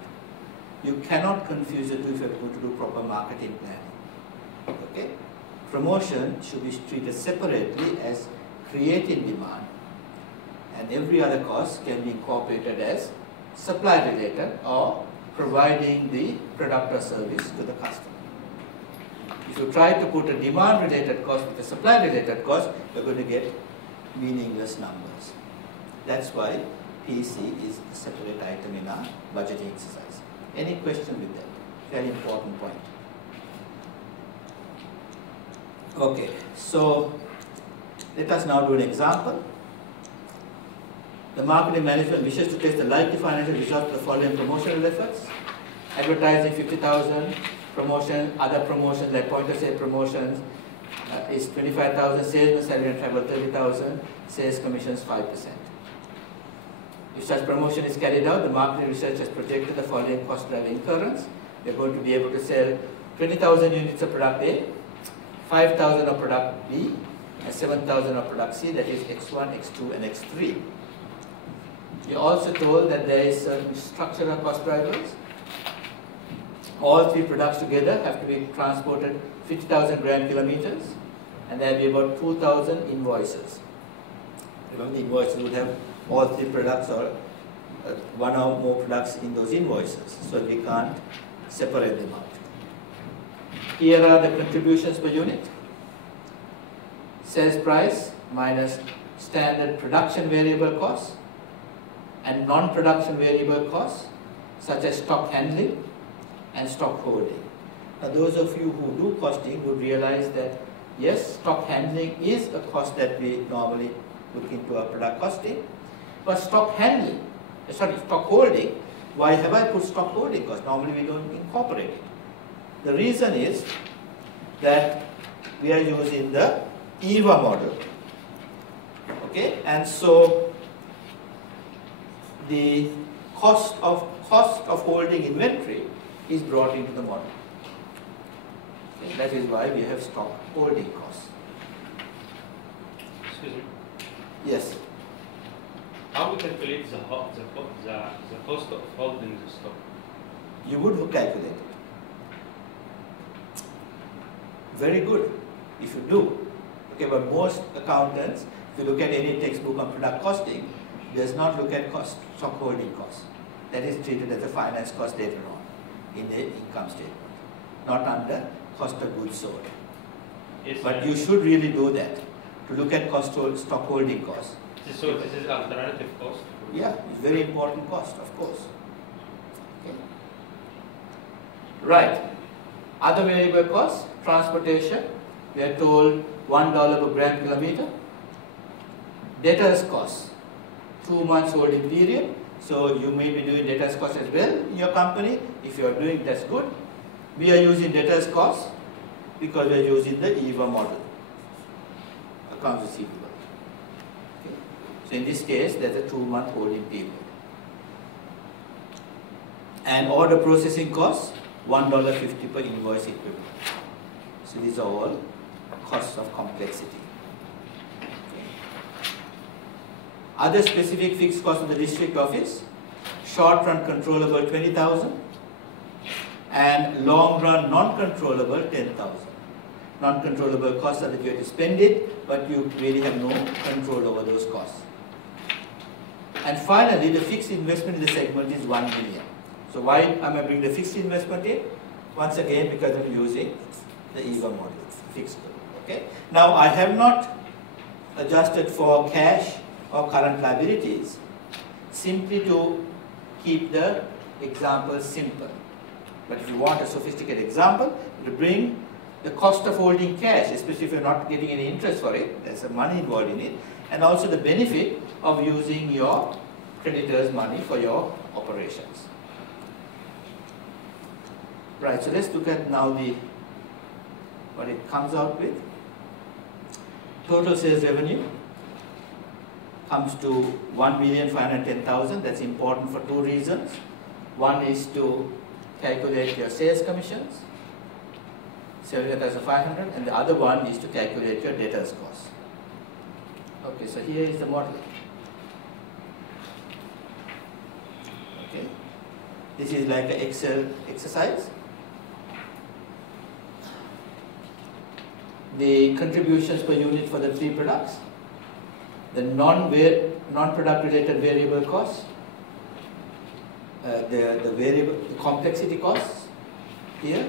You cannot confuse the two if you are going to do proper marketing planning. Okay? Promotion should be treated separately as creating demand, and every other cost can be incorporated as supply related or providing the product or service to the customer. If you try to put a demand related cost with a supply related cost, you're going to get meaningless numbers. That's why PC is a separate item in our budgeting exercise. Any question with that? Very important point. Okay, so let us now do an example. The marketing management wishes to test the likely financial results of the following promotional efforts. Advertising 50,000, promotion, other promotions like point of sale promotions is 25,000, salesman salary and travel 30,000, sales commissions 5%. If such promotion is carried out, the marketing research has projected the following cost driving incurrence. We are going to be able to sell 20,000 units of product A, 5,000 of product B, and 7,000 of product C, that is X1, X2, and X3. We are also told that there is certain structural cost drivers. All three products together have to be transported 50,000 grand kilometers, and there will be about 2,000 invoices. Remember, the invoices would have all three products or one or more products in those invoices, so we can't separate them out. Here are the contributions per unit. Sales price minus standard production variable costs and non-production variable costs such as stock handling and stock holding. Now those of you who do costing would realize that yes, stock handling is a cost that we normally look into our product costing, but stock holding, why have I put stock holding cost? Normally we don't incorporate it. The reason is that we are using the EVA model, okay, and so the cost of holding inventory is brought into the model. Okay, that is why we have stock holding costs. Excuse me. Yes. How we calculate the cost of holding the stock? You would calculate it. Very good, if you do. Okay, but most accountants, if you look at any textbook on product costing, does not look at stock holding costs. That is treated as a finance cost later on in the income statement, not under cost of goods sold. Yes, but you should really do that. to look at stock holding cost. So this is alternative cost? Yeah, it's very important cost, of course. Okay. Right. Other variable costs, transportation, we are told $1 per gram kilometer. Debtors cost, 2 months holding period. So you may be doing debtors cost as well in your company. If you are doing, that's good. We are using debtors cost because we are using the EVA model, accounts receivable. Okay. So in this case, there's a 2-month holding period. And order processing costs, $1.50 per invoice equivalent. So these are all costs of complexity. Other specific fixed costs of the district office, short run controllable 20,000 and long run non-controllable 10,000. Non-controllable costs are that you have to spend it, but you really have no control over those costs. And finally, the fixed investment in the segment is 1 million. So why am I bringing the fixed investment in? Once again, because I'm using the EVA model, fixed. Okay. Now I have not adjusted for cash or current liabilities, simply to keep the example simple. But if you want a sophisticated example, to bring the cost of holding cash, especially if you're not getting any interest for it, there's some money involved in it, and also the benefit of using your creditors' money for your operations. Right, so let's look at now what it comes out with. Total sales revenue comes to 1,510,000. That's important for 2 reasons. One is to calculate your sales commissions, 75,500, and the other one is to calculate your debtors cost. Okay, so here is the model. Okay, this is like an Excel exercise. The contributions per unit for the 3 products, the non-product related variable costs, the complexity costs here,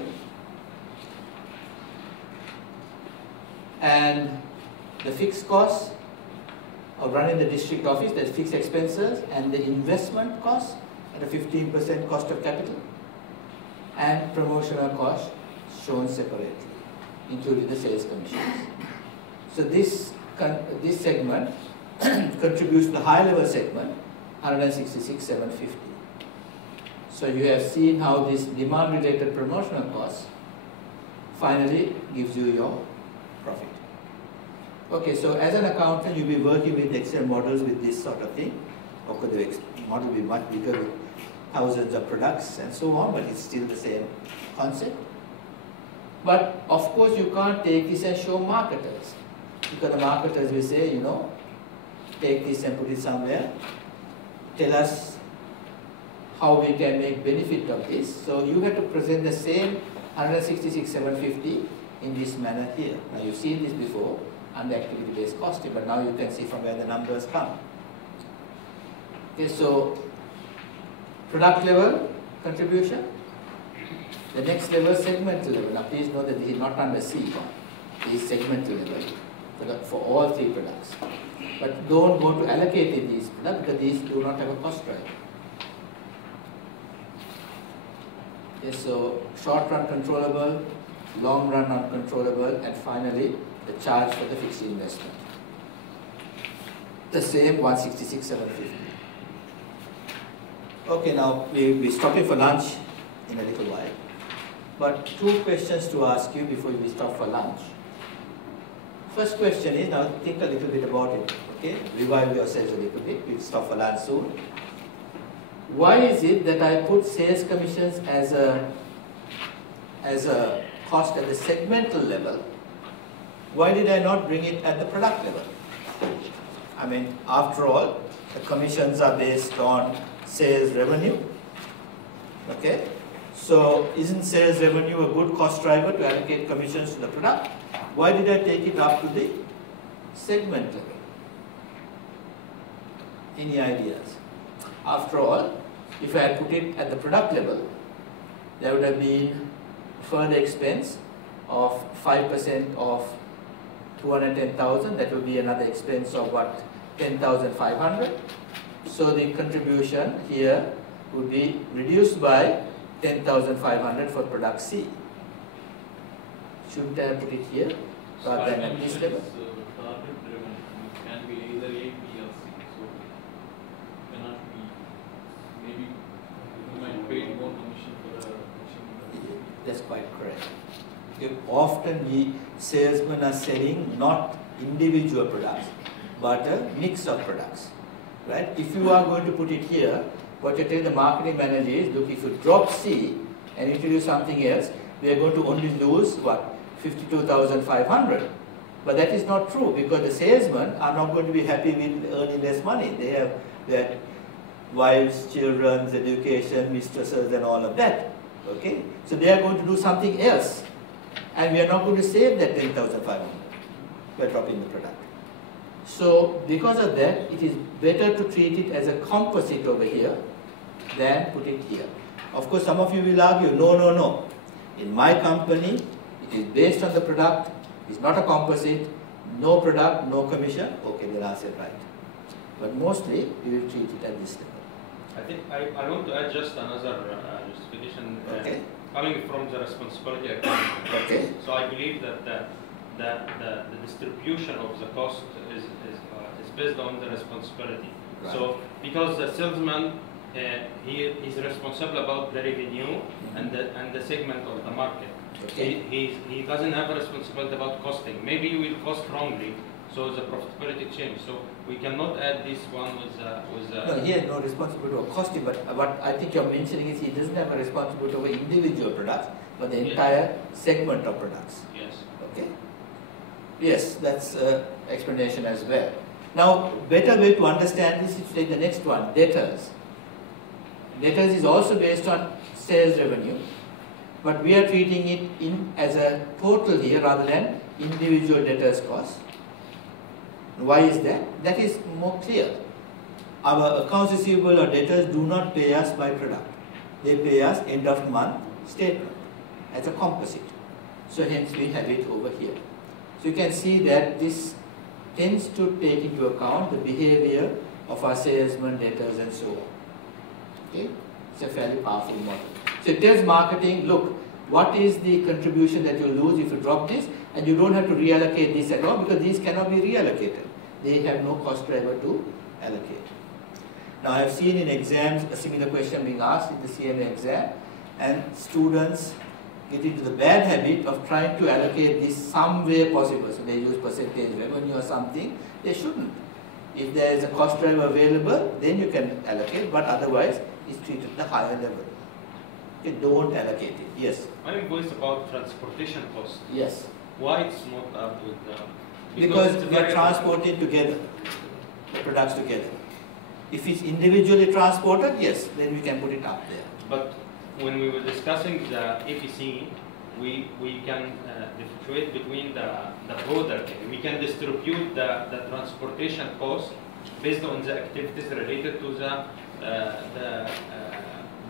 and the fixed costs of running the district office, that's fixed expenses, and the investment costs at a 15% cost of capital, and promotional costs shown separately, including the sales commissions. So this segment contributes to the high level segment, 166,750. So you have seen how this demand related promotional cost finally gives you your profit. Okay, so as an accountant, you'll be working with Excel models with this sort of thing. Of course, the model will be much bigger with thousands of products and so on, but it's still the same concept. But of course, you can't take this and show marketers, because the marketers will say, you know, take this and put it somewhere, tell us how we can make benefit of this. So you have to present the same 166,750 in this manner here. Now you've seen this before under activity-based costing, but now you can see from where the numbers come. Okay, so product level contribution. The next level, segmental level. Now please note that this is not under C, this is segmental level for all 3 products. But don't go to allocated these products because these do not have a cost driver. Okay, so short run controllable, long run uncontrollable, and finally the charge for the fixed investment. The same 166,750. Okay, now we'll be stopping for lunch in a little while. But 2 questions to ask you before we stop for lunch. First question is, now think a little bit about it, okay? Revive yourselves a little bit, we'll stop for lunch soon. Why is it that I put sales commissions as a cost at the segmental level? Why did I not bring it at the product level? I mean, after all, the commissions are based on sales revenue, okay? So isn't sales revenue a good cost driver to allocate commissions to the product? Why did I take it up to the segment level? Any ideas? After all, if I had put it at the product level, there would have been further expense of 5% of 210,000, that will be another expense of what, 10,500. So the contribution here would be reduced by 10,500 for product C. Shouldn't I put it here rather than at this level? Target driven. It can be either A, B, or C. So it cannot be. Maybe you might pay more commission for a machine. That's quite correct. Often we salesmen are selling not individual products, but a mix of products. Right? If you are going to put it here, what you tell the marketing manager is, look, if you drop C and introduce something else, we are going to only lose what? 52,500. But that is not true, because the salesmen are not going to be happy with earning less money. They have their wives, children's education, mistresses and all of that. Okay? So they are going to do something else. And we are not going to save that 10,500 by dropping the product. So because of that, it is better to treat it as a composite over here than put it here. Of course, some of you will argue, no. In my company, it is based on the product, it's not a composite, no product, no commission. Okay, then I said right. But mostly, we will treat it at this level. I think I want to add just another justification coming from the responsibility account. Okay. So I believe that the distribution of the cost is based on the responsibility. Right. So because the salesman he is responsible about the revenue and the segment of the market. Okay. He doesn't have a responsibility about costing. Maybe you will cost wrongly, so the profitability change. So we cannot add this one with No, he has no responsibility over costing, but what I think you're mentioning is he doesn't have a responsibility over individual products, but the entire segment of products. Yes. Okay. Yes, that's explanation as well. Now, better way to understand this is to take the next one, debtors. Debtors is also based on sales revenue, but we are treating it as a total here rather than individual debtors cost. Why is that? That is more clear. Our accounts receivable or debtors do not pay us by product. They pay us end of month statement as a composite. So hence we have it over here. So you can see that this tends to take into account the behavior of our salesmen, debtors and so on. Okay? It's a fairly powerful model. So it tells marketing, look, what is the contribution that you lose if you drop this, and you don't have to reallocate this at all because these cannot be reallocated. They have no cost driver to allocate. Now I have seen in exams a similar question being asked in the CMA exam, and students get into the bad habit of trying to allocate this some way possible. So they use percentage revenue or something. They shouldn't. If there is a cost driver available, then you can allocate, but otherwise it's treated at the higher level. You don't allocate it. Yes? My invoice about transportation cost. Yes. Why it's not up with the... Because it's we are transported together, the products together. If it's individually transported, yes, then we can put it up there. But when we were discussing the APC, we can differentiate between the product. We can distribute the transportation cost based on the activities related to the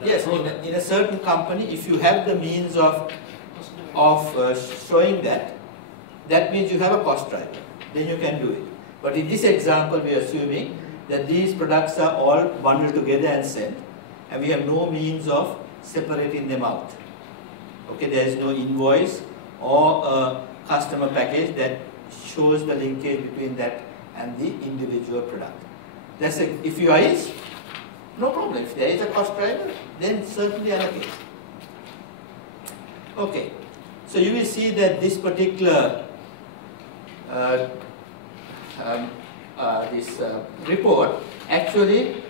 yes, in a certain company, if you have the means of showing that, that means you have a cost driver. Then you can do it. But in this example, we are assuming that these products are all bundled together and sent, and we have no means of separating them out. Okay, there is no invoice or a customer package that shows the linkage between that and the individual product. That's a, if you are is, no problem. If there is a cost driver, then certainly allocate. Okay, so you will see that this particular report actually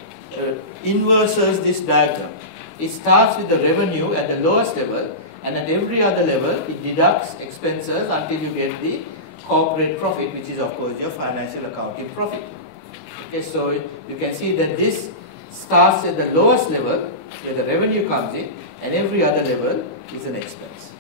inverses this diagram. It starts with the revenue at the lowest level, and at every other level it deducts expenses until you get the corporate profit, which is of course your financial accounting profit. Okay, so you can see that this starts at the lowest level where the revenue comes in, and every other level is an expense.